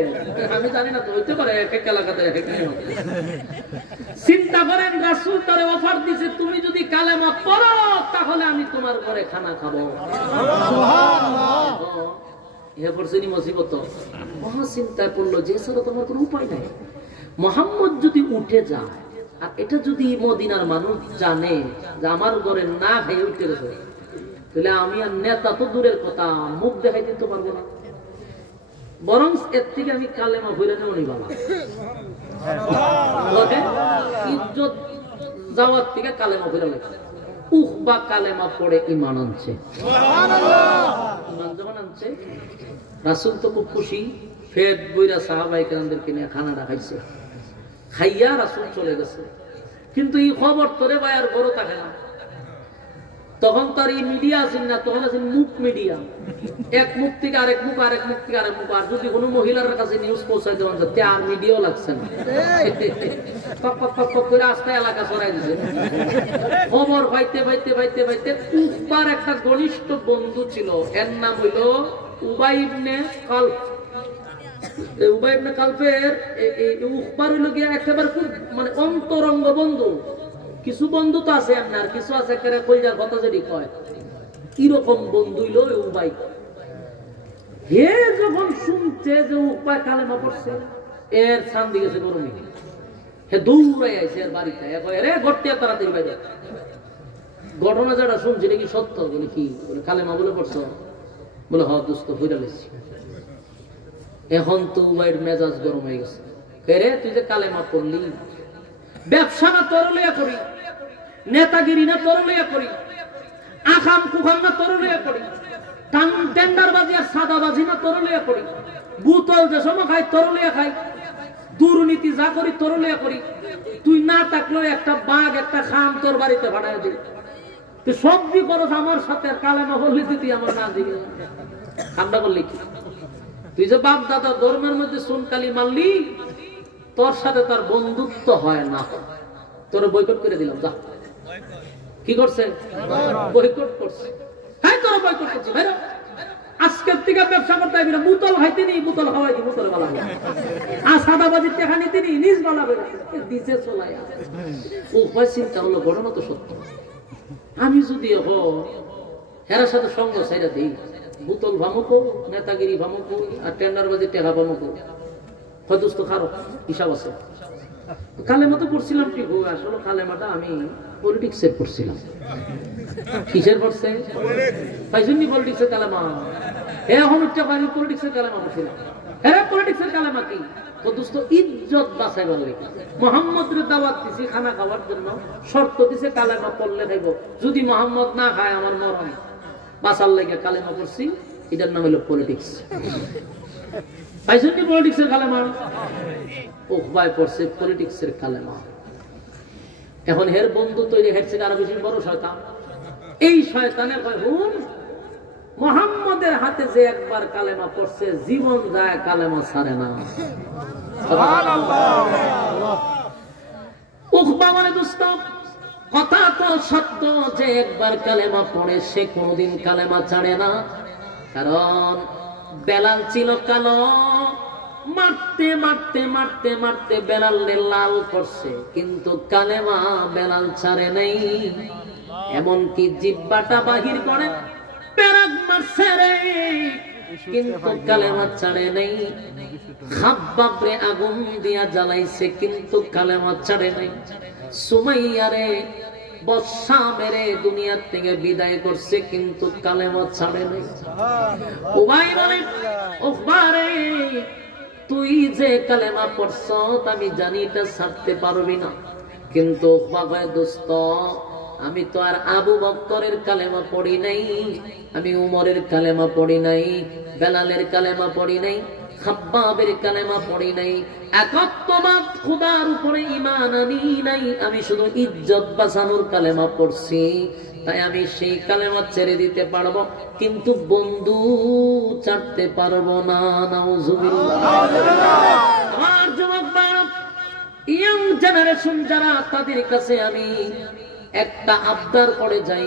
আমি জানি না তো হইতে পারে এক এক এলাকাতে এক এক নিয়ম চিন্তা করেন রাসূল তারে অফার দিয়েছে তুমি যদি কালেমা পড়ো তাহলে আমি তোমার ঘরে খানা খাবো সুবহানাল্লাহ এ পড়ছেনি মুসিবত মহা চিন্তায় পড়লো যে ছাড়া তোমার কোনো উপায় নাই মুহাম্মদ যদি উঠে যায় আর এটা যদি মদিনার মানুষ জানে যে আমার ঘরে না খেয়ে উঠে গেছে তাহলে আমি আর নেতা তো দূরের কথা মুখ দেখাই দিতে পারবো না বরং এর থেকে আমি কালেমা ভরে নেব নি বাবা ইজ্জত যাওয়ার থেকে কালেমা ভরে লেখা উখবা কালেমা পড়ে ঈমান আনছে ঈমান যখন আনছে রাসূল তো খুব খুশি ফের বইরা সাহাবায়ে কেরামদেরকে নিয়ে খানাটা খাইছে খাইয়া রাসূল চলে গেছে কিন্তু এই খবর তোরে ভাই আর বড় থাকে না তখন তার এই মিডিয়া আছেন না, তখন আছেন মুখ মিডিয়া, এক মুখ থেকে আরেক মুখ, আরেক মুখ থেকে আরেক মুখ। আর যদি কোনো মহিলার কাছে নিউজ পৌঁছায় দেওয়া যাচ্ছে আর মিডিয়াও লাগছে না, করে আস্তে এলাকা ছড়াই দিছে খবর পাইতে পাইতে পাইতে পাইতে। উকবার একটা ঘনিষ্ঠ বন্ধু ছিল, এর নাম হইল উবাই ইবনে কালব। উবাই ইবনে কালবের উকবার হইল গিয়া একেবারে খুব মানে অন্তরঙ্গ বন্ধু। কিছু বন্ধু তো আছে আপনার, কিছু আছে একেবারে কইজার কথা যদি কয়, কিরকম বন্ধু হইল উবাই। হে যখন শুনছে যে উকবাই কালেমা পড়ছে, এর ছান দিয়ে গেছে গরমে, হে দৌড়াই আইছে এর বাড়িতে, রে ঘরতে তাড়াতাড়ি বাইরে। ঘটনা যারা শুনছে এটা কি সত্য? বলে কি? বলে কালেমা বলে পড়ছো? বলে হ দোস্ত হইরা লেছি। এখন তো উবাইয়ের মেজাজ গরম হয়ে গেছে, রে তুই যে কালেমা পড়লি, ব্যবসা না তোর লইয়া করি, নেতাগিরি না তোর লইয়া করি, আখাম কুখাম না তোর লইয়া করি, টেন্ডারবাজি আর সাদাবাজি না তোর লইয়া করি, বুতল যে সময় খাই তোর লইয়া খাই, দুর্নীতি যা করি তোর লইয়া করি। তুই না থাকলেও একটা বাঘ একটা খাম তোর বাড়িতে ভাড়ায় দিই, তুই সবজি করস আমার সাথে, আর কালেমা বললি তুই আমার না দিবি। ঠান্ডা করলি কি? তুই যে বাপ দাদা ধর্মের মধ্যে সুনকালি মারলি, তোর সাথে তার বন্ধুত্ব হয় না, তোর বয়কট করে দিলাম। যা। কি করছে? বয়কট করছে। হ্যাঁ তোর বয়কট করছে। ভাই আজকের থেকে ব্যবসা করতে হবে না, বোতল খাইতে নি, বোতল খাওয়াই দি, বোতল বালা আর সাদাবাজির টেকা নিতে নি, নিজ বালা দিছে চলাই। উপায় চিন্তা হলো ঘটনা তো সত্য। আমি যদি হেরার সাথে সঙ্গ সাইরা দিই, বোতল ভামুক, নেতাগিরি ভামুক আর টেন্ডারবাজির টেকা ভামুক, হয়তো খারাপ হিসাব আছে। কালেমা তো পড়ছিলাম ঠিক, আসলে কালেমাটা আমি পলিটিক্সের পড়ছিলাম। কিসের পড়ছে? পাইজুনি পলিটিক্সের কালেমা। এখন উচ্চ পাই পলিটিক্সের কালেমা পড়ছিলাম। হ্যাঁ পলিটিক্সের কালেমা কি? তো দোস্ত ইজ্জত বাঁচাইবার লাগে মোহাম্মদের দাওয়াত দিছি খানা খাওয়ার জন্য, শর্ত দিছে কালেমা পড়লে খাইব, যদি মোহাম্মদ না খায় আমার মরণ। বাঁচার লাগে কালেমা পড়ছি, এটার নাম হলো পলিটিক্স। পাইজুনি পলিটিক্সের কালেমা। উকবাই পড়ছে পলিটিক্সের কালেমা। এখন হের বন্ধু তৈরি হেরছে আরো বেশি বড় শয়তান। এই শয়তানে কয় হুন, মুহাম্মাদের হাতে যে একবার কালেমা পড়ছে জীবন যায় কালেমা ছাড়ে না। উকবা মানে দোস্ত কথা তো সত্য যে একবার কালেমা পড়ে সে কোনদিন কালেমা ছাড়ে না। কারণ বেলাল ছিল কালো, মারতে মারতে মারতে মারতে বেলালে লাল করছে, কিন্তু কালেমা বেলাল ছাড়ে নাই। এমনকি জিহ্বাটা বাহির করে পেরাক মারছে রে, কিন্তু কালেমা ছাড়ে নাই। খাব্বাবরে আগুন দিয়া জ্বালাইছে, কিন্তু কালেমা ছাড়ে নাই। সুমাইয়ারে বর্ষা মেরে দুনিয়ার থেকে বিদায় করছে, কিন্তু কালেমা ছাড়ে নাই। উবাই বলে উকবারে তুই যে কালেমা পড়ছ আমি জানি এটা ছাড়তে পারবি না, কিন্তু উকবা কয় দোস্ত আমি তো আর আবু বকরের কালেমা পড়ি নাই, আমি উমরের কালেমা পড়ি নাই, বেলালের কালেমা পড়ি নাই, খাব্বাবের কালেমা পড়ি নাই, একত্ববাদ খোদার উপরে ঈমান আনি নাই, আমি শুধু ইজ্জত বাঁচানোর কালেমা পড়ছি। তাই আমি সেই কালেমা ছেড়ে দিতে পারবো, কিন্তু বন্ধু ছাড়তে পারবো না। নাউজুবিল্লাহ। আমার যুবক ভাইরা, ইয়াং জেনারেশন যারা, তাদের কাছে আমি একটা আবদার করে যাই,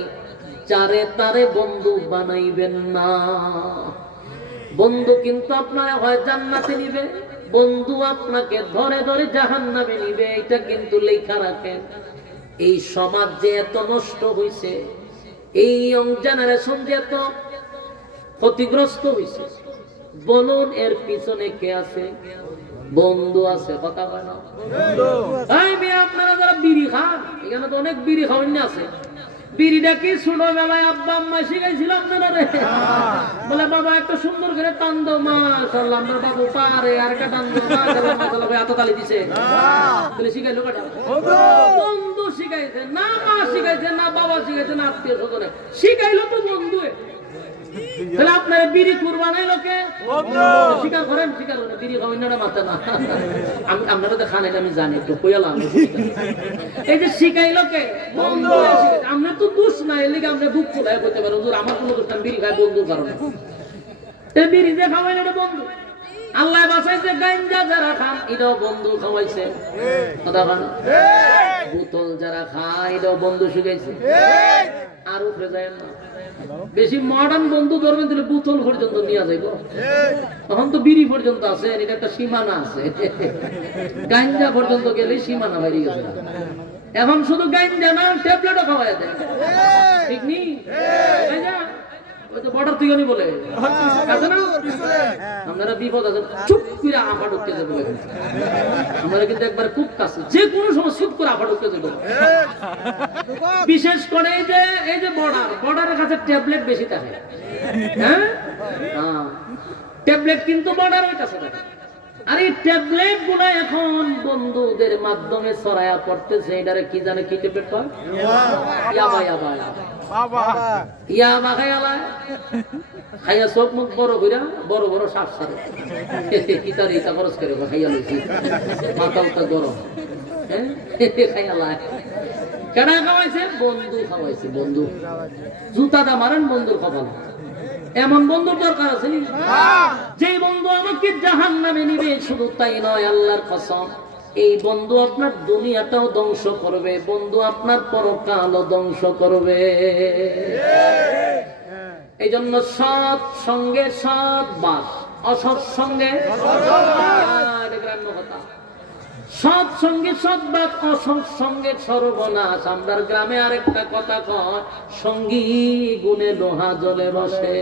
যারে তারে বন্ধু বানাইবেন না। বন্ধু কিন্তু আপনারা হয় জান্নাতে নিবে, বন্ধু আপনাকে ধরে ধরে জাহান্নামে নিবে, এটা কিন্তু লেখা রাখেন। এই সমাজ যে এত নষ্ট হইছে, এই ইয়ং জেনারেশন যে এত ক্ষতিগ্রস্ত হইছে, বলুন এর পিছনে কে আছে? বন্ধু আছে। কথা কয় না? আপনারা যারা বিড়ি খান, এখানে তো অনেক বিড়ি খাওয়ান আছে। বিড়িটা কি ছোটবেলায় আব্বা আম্মা শিখাইছিল আপনারা? বলে বাবা একটা সুন্দর করে টান দাও, মাশাআল্লাহ আমার বাবু পারে, আর একটা টান দাও, মাশাআল্লাহ মাশাআল্লাহ, ভাই এত তালি দিছে। তাহলে শিখাইলো কাটা? বন্ধু শিখাইছে না, মা শিখাইছে না, বাবা শিখাইছে না, আত্মীয় স্বজনে শিখাইলো তো বন্ধু। তাহলে আপনার বিড়ি কুরবানি লোকে স্বীকার করেন, স্বীকার করেন বিড়ি খাওয়াইনারা মাথা না। আপনারা তো খান, এটা আমি জানি, একটু কইলাম। এই যে শিখাই লোকে বন্ধু, আমরা তো দোষ না এর লিগে আমরা বুক চলে করতে পারো হুজুর আমার কোনো দোষ বিড়ি খায় বন্ধুর কারণে এই বিড়ি যে খাওয়াই না বন্ধু আল্লাহ বাঁচাইছে গাঞ্জা যারা খান এটাও বন্ধু খাওয়াইছে কথা বলেন বোতল যারা খায় এটাও বন্ধু শিখাইছে আর উপরে যায় না বেশি মডার্ন বন্ধু ধরবেন তাহলে বোতল পর্যন্ত নিয়ে যাইব তখন তো বিড়ি পর্যন্ত আছে এটা একটা সীমানা আছে গাঞ্জা পর্যন্ত গেলে সীমানা বেরিয়ে গেছে এখন শুধু গাঞ্জা না ট্যাবলেটও খাওয়াই দেয় ঠিক নেই বর্ডার তুই বলে আছে না আপনারা বিপদ আছে চুপ করে আফা ঢুকতে যাবে আমরা কিন্তু একবার খুব কাছে যে কোনো সময় চুপ করে আফা ঢুকতে যাবে বিশেষ করে এই যে বর্ডারের কাছে ট্যাবলেট বেশি থাকে হ্যাঁ ট্যাবলেট কিন্তু বর্ডারের কাছে থাকে আর এই ট্যাবলেট গুলা এখন বন্ধুদের মাধ্যমে ছড়ায়া পড়তেছে এটারে কি জানে কি ট্যাবলেট কয় ইয়াবা খাইয়া চোখ মুখ বড় কইরা বড় বড় শ্বাস ছাড়ে ইতার ইতা খরচ করে খাইয়া লইছি মাথা উঠা গরম খাইয়া লাই কেনা খাওয়াইছে বন্ধু খাওয়াইছে বন্ধু জুতাটা মারেন বন্ধুর কপাল এমন বন্ধুর দরকার আছে যে বন্ধু আমাকে জাহান্নামে নিবে শুধু তাই নয় আল্লাহর কসম এই বন্ধু আপনার দুনিয়াটাও ধ্বংস করবে বন্ধু আপনার পরকালও ধ্বংস করবে এই জন্য সৎ সঙ্গে সৎ বাস অসৎ সঙ্গে সৎ সঙ্গে সৎ বাস অসৎ সঙ্গে সর্বনাশ। আমরা গ্রামে আরেকটা কথা কয় সঙ্গী গুণে লোহা জলে বসে।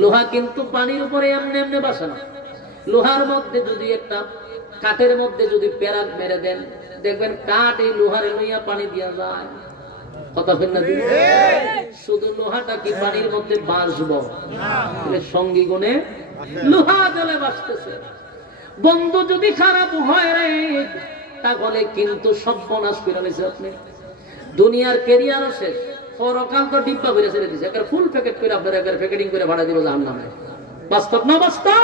লোহা কিন্তু পানির উপরে এমনি এমনি বসে না। লোহার মধ্যে যদি একটা কাঠের মধ্যে যদি পেরাক মেরে দেন দেখবেন কাঠ এই লোহারে লইয়া পানি দিয়া যায়। কথা বলেন না দিদি? শুধু লোহাটা কি পানির মধ্যে বাসবো? সঙ্গী গুণে লোহা জলে বাসতেছে। বন্ধু যদি খারাপ হয় রে তাহলে কিন্তু সর্বনাশ করে নিছে আপনি। দুনিয়ার ক্যারিয়ারও শেষ, পরকাল তো ডিব্বা করে ছেড়ে দিছে। একটা ফুল প্যাকেট করে আপনার একবার প্যাকেটিং করে ভাড়া দিব জাহান্নামে। বাস্তব না বাস্তব?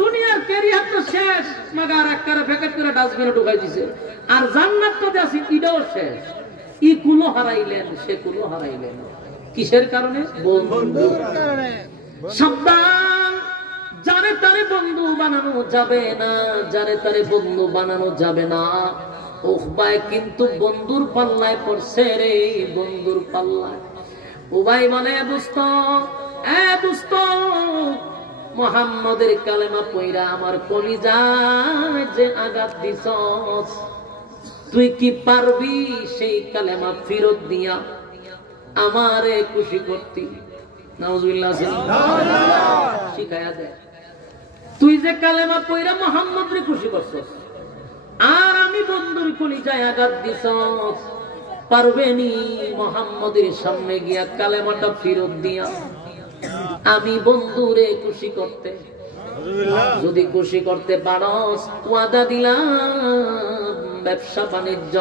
দুনিয়ার ক্যারিয়ার তো শেষ, মাগার একটা প্যাকেট করে ডাস্টবিনে ঢুকাই দিছে। আর জান্নাতটাতে আছে এটাও শেষ। ই কুলো হারাইলেন, সে কুলো হারাইলেন। কিসের কারণে? বন্ধুর কারণে। সাবধান, যারে তারে বন্ধু বানানো যাবে না, যারে তারে বন্ধু বানানো যাবে না। ওহবাই কিন্তু বন্ধুর পাল্লায় পড়ছে রে, বন্ধুর পাল্লায়। উবাই বলে দোস্ত, এ দোস্ত, মুহাম্মদের কালেমা পয়রা আমার কলিজায় যে আঘাত দিছস, তুই কি পারবি সেই কালেমা ফেরত দিয়া আমারে খুশি করতি? নাউজুবিল্লাহ, শিখায়া দে। তুই যে কালেমা পয়রা মুহাম্মদরে খুশি করছস, আর আমি বন্ধুর কলিজায় আঘাত দিছস, পারবেনি মুহাম্মদের সামনে গিয়া কালেমাটা ফেরত দিয়া আমি বন্ধুরে খুশি করতে? যদি খুশি করতে পারস, ওয়াদা দিলাম ব্যবসা বাণিজ্য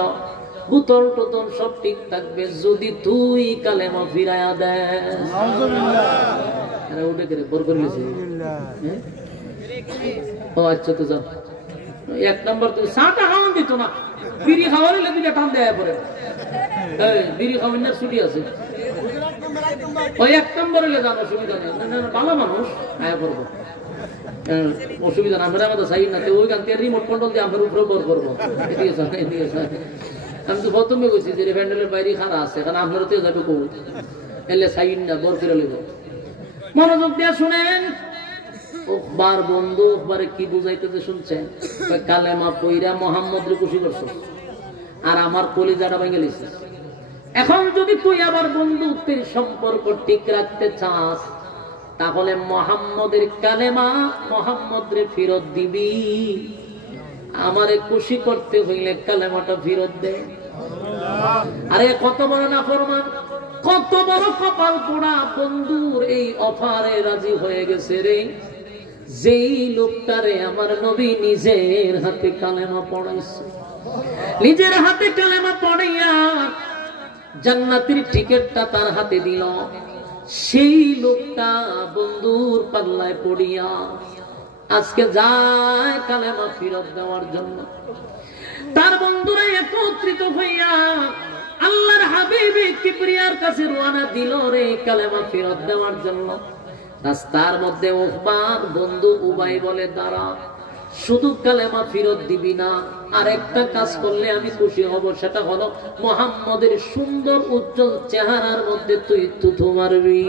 বোতল টোতল সব ঠিক থাকবে যদি তুই কালেমা ফিরায়া দেস। ও আচ্ছা, তো যাও। এক নম্বর তুমি চাটা খাওয়ান দিত না, বিড়ি খাওয়ারে দুইটা টান দেয় পরে। বিড়ি খাওয়ান না, ছুটি আছে। ওই এক নম্বরে যান, অসুবিধা নেই। ভালো মানুষ আয়া করবো, অসুবিধা না। আমরা আমাদের চাই না, ওইখান থেকে রিমোট কন্ট্রোল দিয়ে আমরা উপরে বর করবো। আমি তো প্রথমে বলছি যে প্যান্ডেলের বাইরে খারাপ আছে, কারণ আপনার তো যাবে কৌ এলে সাইন না বর করে লইব। মনোযোগ দিয়ে শুনেন। ওবার বন্ধু ওবারে কি বুঝাইতেছে শুনছেন? কালেমা পয়রা মুহাম্মদরে খুশি করছ আর আমার কলিজাটা ভেঙে লিছিস। এখন যদি তুই আবার বন্ধুত্বের সম্পর্ক ঠিক রাখতে চাস, তাহলে মুহাম্মদের কালেমা মুহাম্মদরে ফেরত দিবি। আমারে খুশি করতে হইলে কালেমাটা ফেরত দে। আরে কত বড় নাফরমান, কত বড় কপাল পোড়া বন্ধুর এই অফারে রাজি হয়ে গেছে রে। যেই লোকটারে আমার নবী নিজের হাতে কালেমা পড়াইছে, নিজের হাতে কালেমা পড়াইয়া জান্নাতের টিকেটটা তার হাতে দিল, সেই লোকটা বন্ধুর পাল্লায় পড়িয়া আজকে যায় কালেমা ফেরত দেওয়ার জন্য। তার বন্ধুরা একত্রিত হইয়া আল্লাহর হাবিব কিবরিয়ার কাছে রওনা দিল রে কালেমা ফেরত দেওয়ার জন্য। রাস্তার মধ্যে উকবার বন্ধু উবাই বলে, দাঁড়া, শুধু কালেমা ফেরত দিবি না, আর একটা কাজ করলে আমি খুশি হব, সেটা হলো মুহাম্মদের সুন্দর উজ্জ্বল চেহারার মধ্যে তুই থুথু মারবি।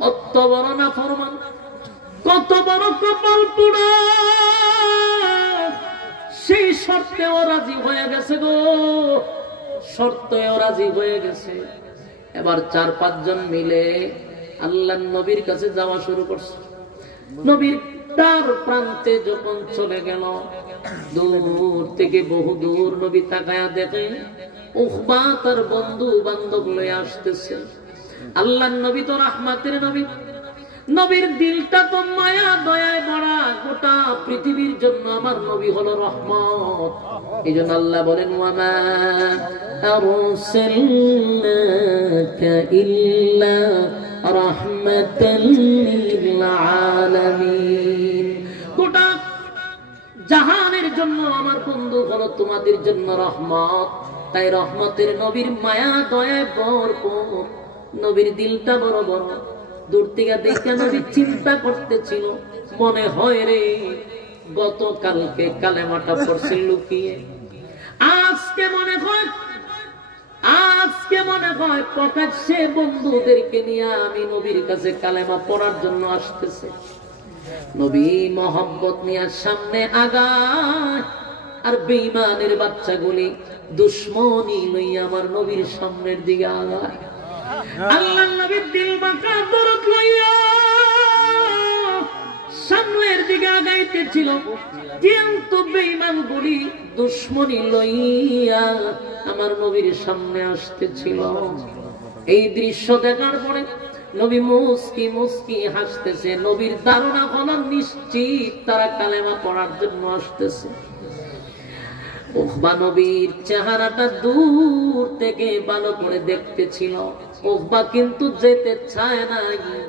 কত বড় নাফরমান, কত বড় কপাল পোড়া, সেই শর্তেও রাজি হয়ে গেছে গো, শর্তেও রাজি হয়ে গেছে। এবার 4-5 জন মিলে আল্লাহর নবীর কাছে যাওয়া শুরু করছে। নবীর তার প্রান্তে যখন চলে গেল, দূর থেকে বহু দূর নবী তাকায়া দেখে উকবা তার বন্ধু বান্ধব লয়ে আসতেছে। আল্লাহর নবী তো রাহমাতের নবী, নবীর দিলটা তো মায়া দয়ায় ভরা, গোটা পৃথিবীর জন্য আমার নবী হলো রহমত। এইজন্য আল্লাহ বলেন, ওয়ামা আরসালনাকা ইল্লা রাহমাতাল লিল আলামিন। গোটা জাহানের জন্য আমার বন্ধু হলো তোমাদের জন্য রহমত। তাই রহমতের নবীর মায়া দয়ায় ভরপুর, নবীর দিলটা বড় বড়। দূর থেকে দেখে নবী চিন্তা করতেছিল, মনে হয় রে গতকালকে কালেমাটা পড়ছে লুকিয়ে, আজকে মনে হয় প্রকাশ্যে বন্ধুদেরকে নিয়ে আমি নবীর কাছে কালেমা পড়ার জন্য আসতেছে। নবী মহব্বত নিয়ে সামনে আগায়, আর বেঈমানের বাচ্চাগুলি দুশ্মনী লইয়া আমার নবীর সামনের দিকে আগায়। আল্লাহর নবীর দিল বাঁকা দরদ লইয়া সামনের দিকে আগাইতেছিল, কিন্তু বেঈমানগুলি দুশ্মনী লইয়া আমার নবীর সামনে আসতেছিল। এই দৃশ্য দেখার পরে নবী মুস্কি মুস্কি হাসতেছে। নবীর ধারণা হলো নিশ্চিত তারা কালেমা পড়ার জন্য আসতেছে। উকবা নবীর চেহারাটা দূর থেকে ভালো করে দেখতেছিল। উকবা কিন্তু যেতে চায় না,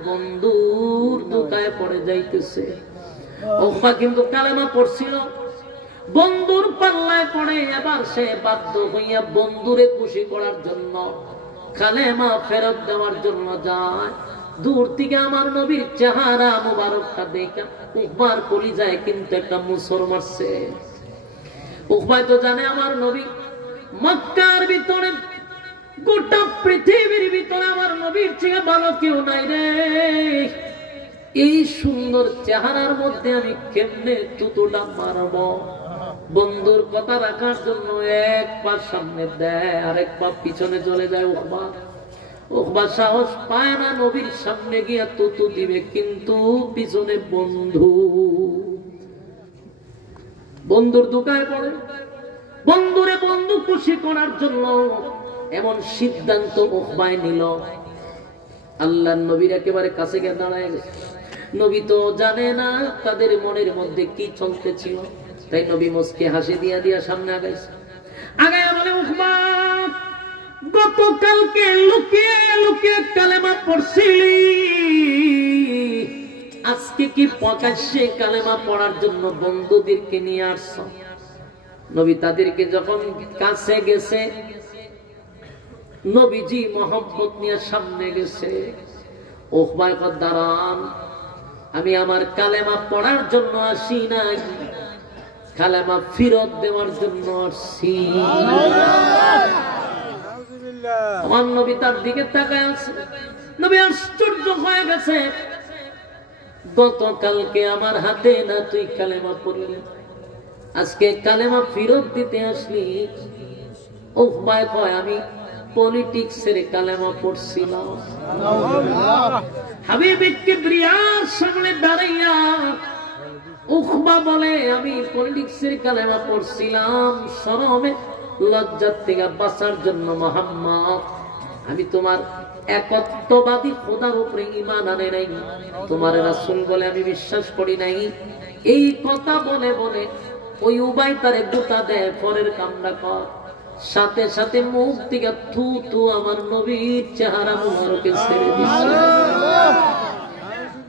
বন্ধুর ধোঁকায় পড়ে যাইতেছে। উকবা কিন্তু কালেমা পড়ছিল, বন্ধুর পাল্লায় পড়ে। এবার সে বাধ্য হইয়া বন্ধুরে খুশি করার জন্য কালেমা ফেরত দেওয়ার জন্য যায়। দূর থেকে আমার নবীর চেহারা মুবারকটা দেখা উকবার কলিজায় কিন্তু একটা মুসর মারছে। উকবাই তো জানে আমার নবী মক্কার ভিতরে, গোটা পৃথিবীর ভিতরে আমার নবীর চেয়ে ভালো কেউ নাই রে। এই সুন্দর চেহারার মধ্যে আমি কেমনে তুতুটা মারব? বন্ধুর কথা রাখার জন্য এক পা সামনে দেয়, আরেক পা পিছনে চলে যায় উকবা। উকবা সাহস পায় না নবীর সামনে গিয়া তুতু দিবে, কিন্তু পিছনে বন্ধুর ধোঁকায় পড়ে। বন্ধুরে বন্ধু খুশি করার জন্য এমন সিদ্ধান্ত উকবায় নিল। আল্লাহর নবীর একেবারে কাছে গিয়ে দাঁড়ায় গেছে। নবী তো জানে না তাদের মনের মধ্যে কি চলতেছিল, তাই নবী মুস্কি হাসি দিয়া দিয়া সামনে আগাইছে। আগায় বলে, উকবা, গতকালকে লুকিয়ে লুকিয়ে কালেমা পড়ছিলি, আজকে কি প্রকাশ্যে কালেমা পড়ার জন্য বন্ধুদেরকে নিয়ে আসছ? নবী তাদেরকে যখন কাছে গেছে, নবীজি মহব্বত নিয়ে সামনে গেছে। উকবায় কয়, দাঁড়ান, আমি আমার কালেমা পড়ার জন্য আসি নাই, কালেমা ফেরত দেওয়ার জন্য আসছি। আমার নবী তার দিকে তাকায় আছে। নবী আশ্চর্য হয়ে গেছে, গতকালকে আমার হাতে না তুই কালেমা পড়লি, আজকে কালেমা ফেরত দিতে আসলি? উকবায় কয়, আমি পলিটিক্সের কালেমা পড়ছিলাম। হাবিব কিবরিয়ার সামনে দাঁড়াইয়া উকবা বলে, আমি পলিটিক্সের কালেমা পড়ছিলাম শরমে লজ্জার থেকে বাঁচার জন্য। মুহাম্মদ, আমি তোমার একত্ববাদী খোদার উপরে ঈমান আনে নাই, তোমার রাসূল বলে আমি বিশ্বাস করি নাই। এই কথা বলে বলে ওই উবাই তারে গুতা দেয়, পরের কামটা কর। সাথে সাথে মুখ থেকে থু থু আমার নবীর চেহারা মুবারকে ছেড়ে দিচ্ছে।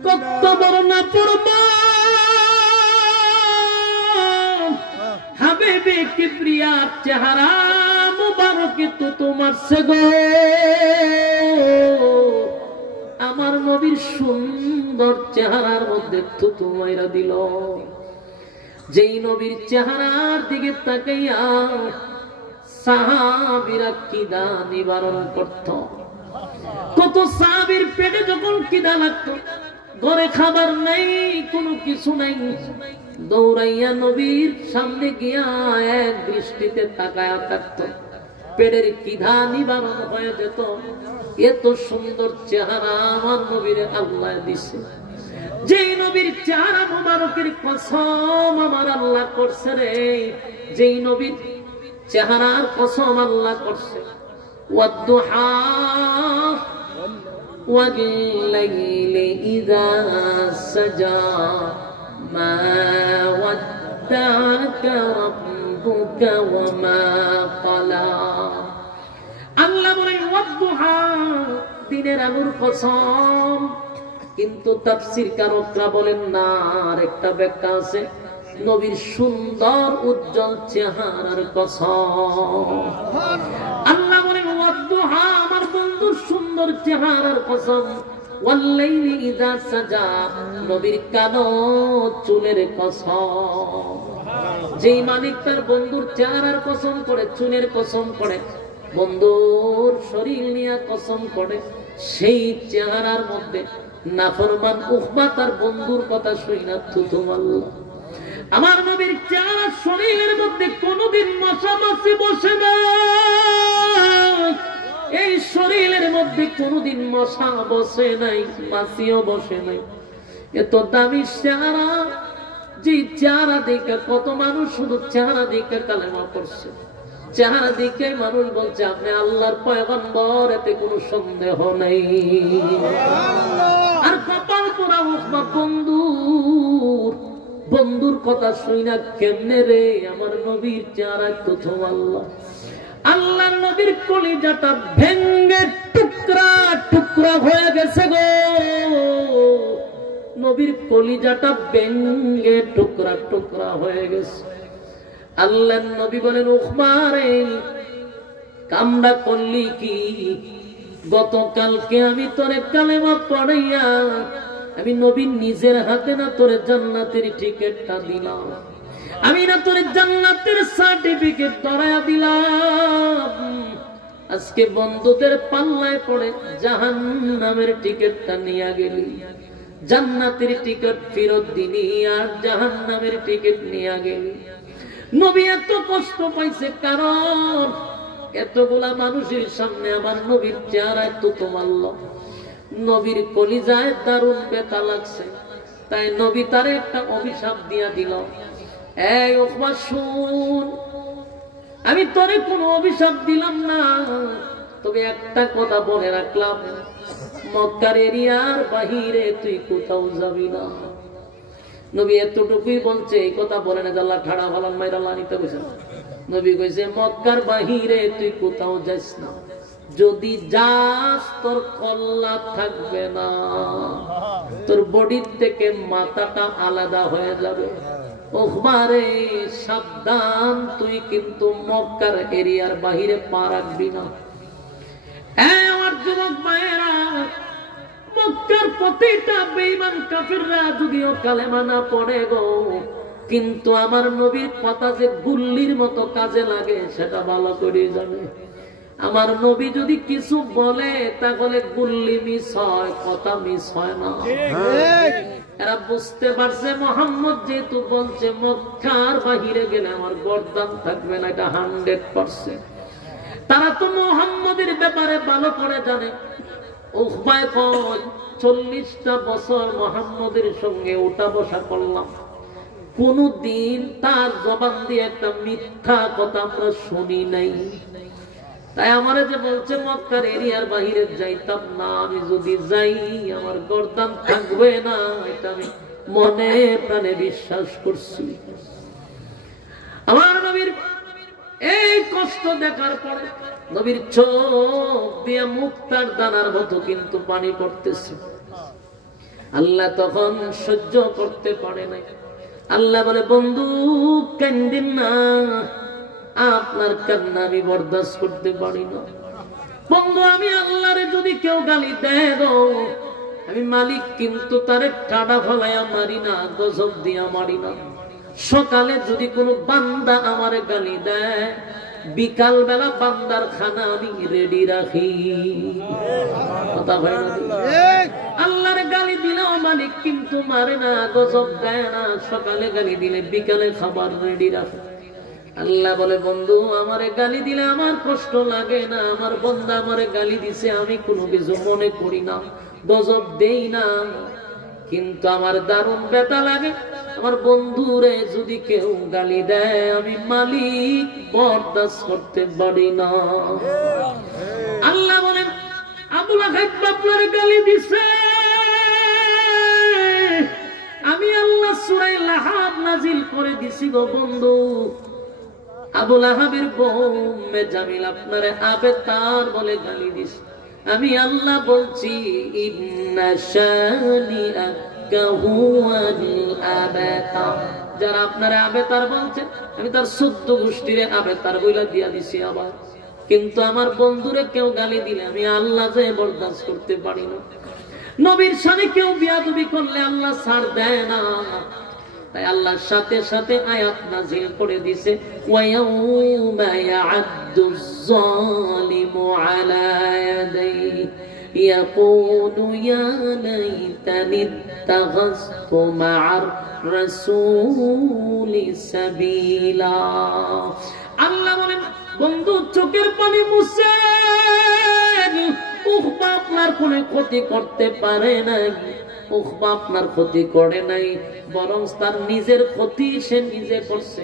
কত বড় না পড়বা হাবিব সাহেবে কিবরিয়ার চেহারা মুবারকে তো তোমার গো, আমার নবীর সুন্দর চেহারার মধ্যে তো তোমাইরা দিল। যেই নবীর চেহারার দিকে তাকাইয়া সাহাবীরা কিদা নিবারণ করত। কত সাহাবীর পেটে যখন কিদা লাগতো, ঘরে খাবার নাই, কোনো কিছু নাই, দৌড়াইয়া নবীর সামনে গিয়া এক দৃষ্টিতে তাকায়া থাকত, পেটের কিদা নিবারণ হয়ে যেত। এত সুন্দর চেহারা আমার নবীর আল্লাহ দিছে। যেই নবীর চেহারা মুবারকের কসম আমার আল্লাহ করছে রে, যেই নবীর চেহারার কসম আল্লাহ করছে, ওয়াদ্দুহা ওয়াল-লাইলি ইযা সাজা মা ওয়াদ্দাকা রাব্বুকা ওয়া মা ক্বালা। আল্লাহ বলেন ওয়াদ্দুহা, দিনের আলোর কসম। কিন্তু তাফসীর কারকরা বলেন না, আর একটা ব্যাখ্যা আছে, নবীর সুন্দর উজ্জ্বল চেহারার কসম। আল্লাহ বলেন ওয়াদ্দুহা, আমার বন্ধুর সুন্দর চেহারার কসম, ওয়াল-লাইলি ইযা সাজা, নবীর কালো চুলের কসম। যেই মালিক তার বন্ধুর চেহারার কসম করে, চুলের কসম করে, বন্ধুর শরীর নিয়ে কসম করে, সেই চেহারার মধ্যে নাফরমান উকবা তার বন্ধুর কথা শুইনা থুতু মারল। আমার নবীর চেহারা শরীরের মধ্যে কোনদিন মশা মাছি বসে না, এই শরীরের মধ্যে কোনদিন মশা বসে নাই, মাছিও বসে নাই। এত দামি চেহারা, যে চেহারা দেখে কত মানুষ শুধু চেহারা দেখে কালেমা পড়ছে, চেহারা দেখে মানুষ বলছে আপনি আল্লাহর পয়গম্বর, এতে কোনো সন্দেহ নাই। আর কপাল পোড়া উকবা বন্ধুর কথা শুইনা কেমনে রে আমার নবীর চেহারায় প্রথম আল্লাহর নবীর কলিজাটা ভেঙ্গে টুকরা টুকরা হয়ে গেছে গো, নবীর কলিজাটা ভেঙ্গে টুকরা টুকরা হয়ে গেছে। আল্লাহর নবী বলেন উকবা রে, কামড়া করলি কি? গতকালকে আমি তোরে কালেমা পড়াইয়া আমি নবী নিজের হাতে না তোরে জান্নাতের টিকেটটা দিলাম, আমি না তোরে জান্নাতের সার্টিফিকেট ধরায়া দিলাম। আজকে বন্ধুদের পাল্লায় পড়ে জাহান্নামের টিকেটটা নিয়ে গেলি, জান্নাতের টিকেট ফেরত দিলি আর জাহান্নামের টিকেট নিয়ে গেলি। নবী এত কষ্ট পাইছে, কারণ এতগুলা মানুষের সামনে আমার নবীর চেহারায় তো মারল। নবীর কলিজায় দারুণ ব্যথা লাগছে, তাই নবী তার একটা অভিশাপ দিয়া দিল, এই উকবা শুন, আমি তোরে কোনো অভিশাপ দিলাম না, তবে একটা কথা বলে রাখলাম, মক্কার এরিয়ার বাহিরে তুই কোথাও যাবি না। নবী এতটুকুই বলছে, এই কথা বলে না আল্লাহ ঠাড়া ভালান মাইরা লানিতে কইছে। নবী কইছে মক্কার বাহিরে তুই কোথাও যাস না, যদি যাস তোর কল্লা থাকবে না, তোর বডির থেকে মাথাটা আলাদা হয়ে যাবে। ওহবারে সাবধান, তুই কিন্তু মক্কার এরিয়ার বাহিরে পা রাখবি না। আমার যুবক ভাইয়েরা, মক্কার প্রতিটা বেঈমান কাফিররা যদিও কালেমা না পড়ে গো, কিন্তু আমার নবীর কথা যে গুল্লির মতো কাজে লাগে সেটা ভালো করে জানে। আমার নবী যদি কিছু বলে তাহলে গুল্লি মিস হয়, কথা মিস হয় না। এরা বুঝতে পারছে মুহাম্মদ যেহেতু বলছে মক্কার বাহিরে গেলে আমার গর্দান থাকবে না, এটা 100%। তারা তো মুহাম্মদের ব্যাপারে ভালো করে জানে। উকবায় কয় 40টা বছর মুহাম্মদের সঙ্গে উঠা বসা করলাম, কোনদিন তার জবান দিয়ে একটা মিথ্যা কথা আমরা শুনি নাই। তাই আমারে যে বলছে মক্কার এরিয়ার বাহিরে যাইতাম না, আমি যদি যাই আমার গর্দান থাকবে না, এটা আমি মনে প্রাণে বিশ্বাস করছি। আমার নবীর এই কষ্ট দেখার পরে নবীর চোখ দিয়ে মুক্তার দানার মতো কিন্তু পানি পড়তেছে। আল্লাহ তখন সহ্য করতে পারে নাই। আল্লাহ বলে বন্ধু কান্দেন না, আপনার কান্না আমি বরদাস্ত করতে পারি না। বন্ধু আমি আল্লাহরে যদি কেউ গালি দেয় গো, আমি মালিক কিন্তু তারে টাডা ফলাইয়া মারি না, গজব দিয়া মারি না। সকালে যদি কোনো বান্দা আমারে গালি দেয়, বিকাল বেলা বান্দার খানা আমি রেডি রাখি। কথা হয় না? আল্লাহরে গালি দিলেও মালিক কিন্তু মারে না, গজব দেয় না। সকালে গালি দিলে বিকালে খাবার রেডি রাখে। আল্লাহ বলে বন্ধু আমারে গালি দিলে আমার কষ্ট লাগে না, আমার বান্দা আমারে গালি দিছে আমি কোনো কিছু মনে করি না, গজব দেই না। কিন্তু আমার দারুণ ব্যথা লাগে, আমার বন্ধুরে যদি কেউ গালি দেয় আমি মালিক বরদাস্ত করতে পারি না। আল্লাহ বলেন আবু লাহাব আপনার গালি দিছে, আমি আল্লাহ সূরা লাহাব নাজিল করে দিছি গো বন্ধু। আবু লাহাবের বউ জামিল আপনারে আবেতার বলে গালি দিছে, আমি আল্লাহ বলছি ইন্না শানিআকা হুয়াল আবাতার, যারা আপনারে আবেতার বলছে আমি তার 14 গোষ্ঠীরে আবেতার বইলা দিয়া দিছি আবার। কিন্তু আমার বন্ধুরে কেউ গালি দিলে আমি আল্লাহ যে বরদাস্ত করতে পারি না। নবীর সামনে কেউ বিয়াদবি করলে আল্লাহ ছাড় দেয় না, তাই আল্লাহর সাথে সাথে আয়াত নাযিল করে দিয়েছে ওয়ায়াউমা ইয়া'আদ্দুজ যালিমু আলা ইয়াদাইহি ইয়াকুলু ইয়া লাইতানি ইত্তাখাযতু মা'আর রাসূলি সাবিলা। আল্লাহ বলেন বন্ধু চোখের পানি মুছেন, উখবা আপনার কোনো ক্ষতি করতে পারে নাই, উখবা আপনার ক্ষতি করে নাই, বরং তার নিজের ক্ষতি সে নিজে করছে,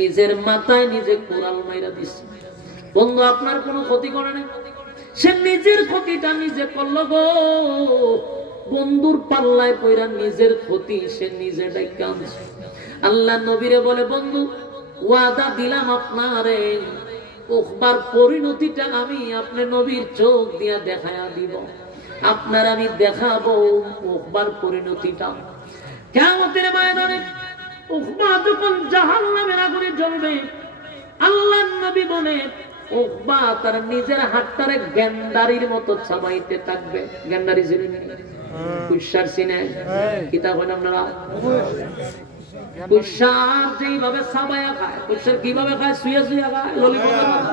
নিজের মাথায় নিজে কোরাল মাইরা দিছে। বন্ধু আপনার কোনো ক্ষতি করে নাই, সে নিজের ক্ষতিটা নিজে করলো গো। বন্ধুর পাল্লায় পইরা নিজের ক্ষতি সে নিজে ডাইকা আনছে। আল্লাহ নবীরে বলে বন্ধু ওয়াদা দিলাম আপনারে, উখবার পরিণতিটা আমি আপনি নবীর চোখ দিয়া দেখায়া দিব, আপনার আমি দেখাবো উখবার পরিণতিটা। কিয়ামতের ময়দানে উখবা যখন জাহান্নামের আগুনে জ্বলবে, আল্লাহর নবী বলে উখবা তার নিজের হাতটারে গেন্ডারির মতো চাবাইতে থাকবে। গেন্ডারি চিনেন? কুশার চিনেন? কিতাব হয় আপনারা? কুশার যেইভাবে সাবায়া খায়, কুশার কিভাবে খায়? শুয়ে শুয়ে খায়, ললিপপের মতো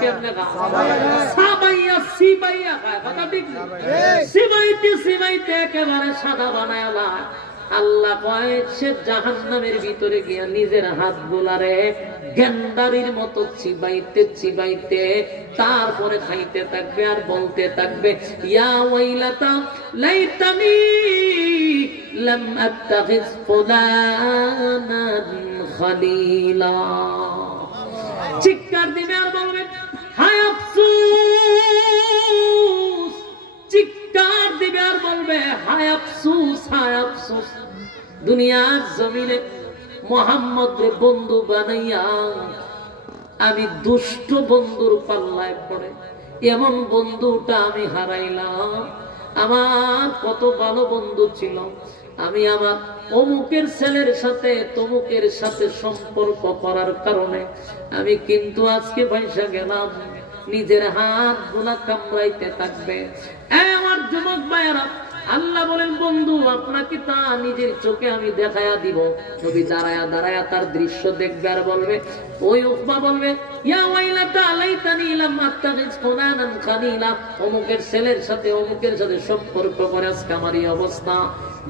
কেমনে খায়? সাবাইয়া সিবাইয়া খায়। কথা ঠিক না? সিবাইতে সিবাইতে একেবারে সাদা বানায় লায়। আল্লাহ কয় সে জাহান্নামের ভিতরে গিয়া নিজের হাত গোলারে গেন্ডারির মতো চিবাইতে চিবাইতে তারপরে খাইতে থাকবে আর বলতে থাকবে ইয়া ওয়াইলাতা লাইতানি লাম আত্তাখিজ ফুলানান খালিলা। চিৎকার দিবে আর বলবে হায় আফসোস, চিৎকার দিবে আর বলবে হায় আফসোস, হায় আফসোস। দুনিয়ার জমিনে মুহাম্মদরে বন্ধু বানাইয়া আমি দুষ্ট বন্ধুর পাল্লায় পড়ে এমন বন্ধুটা আমি হারাইলাম। আমার কত ভালো বন্ধু ছিল, আমি আমার অমুকের ছেলের সাথে তমুকের সাথে সম্পর্ক করার কারণে আমি কিন্তু আজকে পয়সা গেলাম। নিজের হাত গুলা কামড়াইতে থাকবে। আমার যুবক ভাইয়েরা, আল্লাহ বলেন বন্ধু আপনাকে তা নিজের চোখে আমি দেখায়া দিব। নবী দাঁড়ায়া দাঁড়ায়া তার দৃশ্য দেখবে আর বলবে, ওই উকবা বলবে ইয়া ওয়াইলাতা লাইতানি লাম আত্তাখিজ ফুলানান খালিলা, অমুকের ছেলের সাথে অমুকের সাথে সম্পর্ক করে আজকে আমার এই অবস্থা।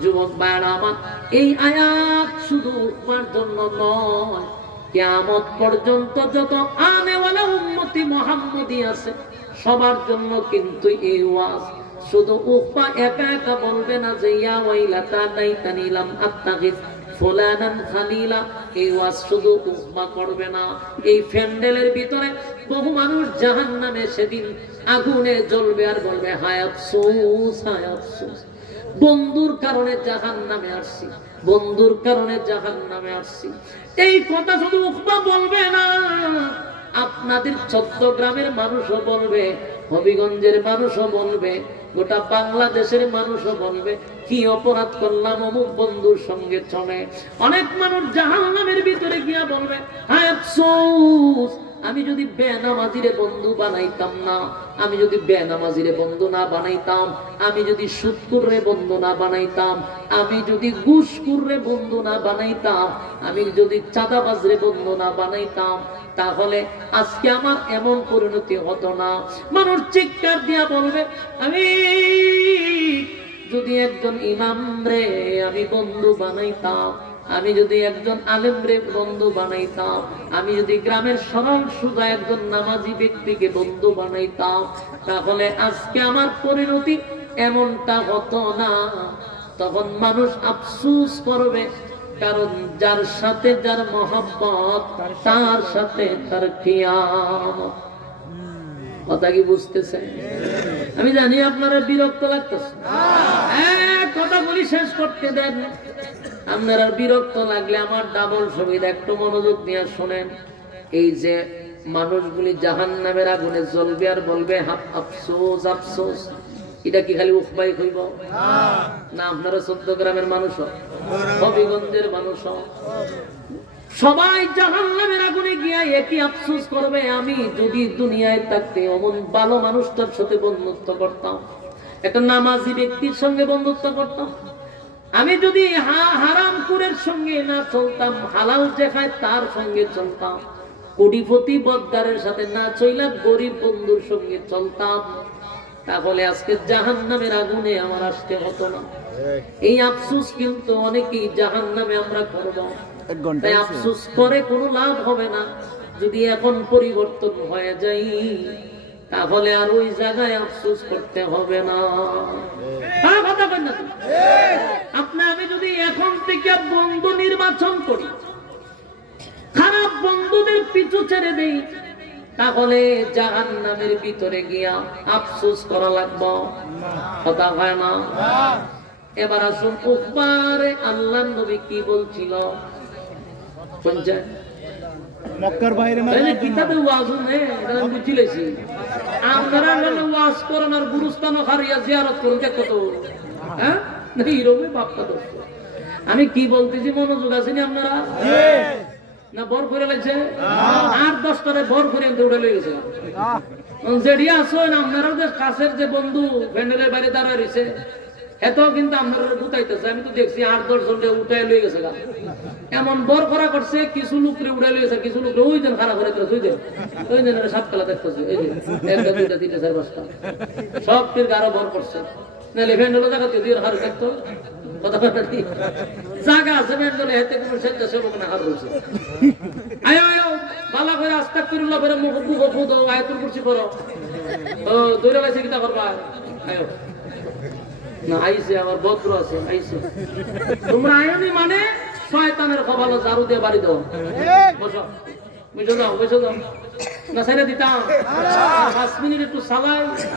যুবক ভাইয়েরা আমার, এই আয়াত শুধু উকবার জন্য নয়, কিয়ামত পর্যন্ত যত আনেওয়ালা উম্মতি মুহাম্মদী আছে সবার জন্য কিন্তু এই ওয়াজ। শুধু উকবা একা একা বলবে না যে ইয়া ওয়াইলাতা লাইতানি লাম আত্তাখিজ ফুলানান খালিলা, এই ওয়াজ শুধু উকবা করবে না। এই প্যান্ডেলের ভিতরে বহু মানুষ জাহান্নামে সেদিন আগুনে জ্বলবে আর বলবে হায় আফসোস, হায় আফসোস, বন্ধুর কারণে জাহান্নামে আসছি, বন্ধুর কারণে জাহান্নামে আসছি। এই কথা শুধু উকবা বলবে না, আপনাদের চট্টগ্রামের মানুষও বলবে, হবিগঞ্জের মানুষও বলবে, গোটা বাংলাদেশের মানুষও বলবে কি অপরাধ করলাম অমুক বন্ধুর সঙ্গে চলে। অনেক মানুষ জাহান্নামের ভিতরে গিয়া বলবে, হায় আফসোস, আমি যদি বেনামাজিরে বন্ধু বানাইতাম না, আমি যদি বেনামাজিরে বন্ধু না বানাইতাম, আমি যদি সুদখোররে বন্ধু না বানাইতাম, আমি যদি ঘুষখোররে বন্ধু না বানাইতাম, আমি যদি চাঁদাবাজরে বন্ধু না বানাইতাম, তাহলে আজকে আমার এমন পরিণতি হতো না। মানুষ চিৎকার দিয়া বলবে, আমি যদি একজন ইমাম রে আমি বন্ধু বানাইতাম, আমি যদি একজন আলেম রে বন্ধু বানাইতাম, আমি যদি গ্রামের সরল সুজা একজন নামাজি ব্যক্তিকে বন্ধু বানাইতাম, তাহলে আজকে আমার পরিণতি এমনটা হতো না। তখন মানুষ আফসোস করবে, কারণ যার সাথে যার মহব্বত তার সাথে তার কিয়ামত। কথা কি বুঝতেছেন? আমি জানি আপনারা বিরক্ত লাগতেছে, কথা বলি শেষ করতে দেন। আপনারা বিরক্ত লাগলে আমার ডাবল সুবিধা, একটু মনোযোগ নিয়ে শোনেন। এই যে মানুষগুলি জাহান্নামের আগুনে জ্বলবে আর বলবে আফসোস আফসোস, এটা কি খালি উফবাই হইব না? আপনারা চট্টগ্রামের মানুষ, হবিগঞ্জের মানুষ, সবাই জাহান্নামের আগুনে গিয়ে একই আফসোস করবে, আমি যদি দুনিয়ায় থাকতে অমন ভালো মানুষটার সাথে বন্ধুত্ব করতাম, একটা নামাজি ব্যক্তির সঙ্গে বন্ধুত্ব করতাম, আমি যদি হারামখোরের সঙ্গে না চলতাম, হালাল যে খায় তার সঙ্গে চলতাম, কোটিপতি বদ্দারের সাথে না চইলা গরিব বন্ধুর সঙ্গে চলতাম, তাহলে আজকে জাহান্নামের আগুনে আমার আসতে হতো না। এই আফসোস কিন্তু অনেকেই জাহান্নামে আমরা করব, তাই আফসোস করে কোনো লাভ হবে না। যদি এখন পরিবর্তন হয়ে যাই, তাহলে আর ওই জায়গায় আফসোস করতে হবে না। আপনি আমি যদি এখন থেকে বন্ধু নির্বাচন করি, খারাপ বন্ধুদের পিছু ছেড়ে দেই, তাহলে জাহান্নামের ভিতরে গিয়া আফসোস করা লাগবে, কথা হয় না। এবার আসুন উপরে আল্লাহর নবী কি বলছিল, মক্কার বাইরে কিতাবে ওয়াজ নেই, বুঝিলেছি আপনারা ওয়াজ করেন আর গুরুস্থান হারিয়া জিয়ারত করুন, দেখো তো, হ্যাঁ এইরকমই বাপ্পা দোষ। আমি কি বলতেছি মনোযোগ আছেনি আপনারা? না বর করে লাগছে 8-10টারে বর করে উঠে লয়ে গেছে। যেডিয়া আসেন আপনারা যে কাছের যে বন্ধু প্যান্ডেলের বাইরে দাঁড়ায় রয়েছে, এত কিন্তু আপনারা বুঝাইতেছে, আমি তো দেখছি 8-10 জনকে উঠাই লয়ে গেছে। এমন বর করা করছে, কিছু লোকরে উড়ে লয়ে গেছে, কিছু লোকরে ওই জন খারাপ করে দিয়েছে, ওই জন সাত খেলা দেখতেছে, এই যে 1, 2, 3, 4, 5টা সব তীর গারো বর করছে। নাহলে প্যান্ডেলও দেখাতে দিয়ে হার দেখতো, কথা ঠিক জায়গা আছে প্যান্ডেলে, হেতে কোনো স্বেচ্ছাসেবক না হার হয়েছে। আয় আয় বালা করে আস্তাগফিরুল্লাহ করে মুখ ফুদ আয়াতুল কুরসি করো, ও দৌড়ে গেছে কিতা করবা, আয় না আইছে আমার বদ্র আছে, আইছে তোমরা আয়নি মানে শয়তানের কপালে ঝাড়ু দিয়ে বাড়ি দাও, বসো বুঝো দাও, বুঝো দাও না ছেড়ে দিতাম 5 মিনিট একটু সালাই।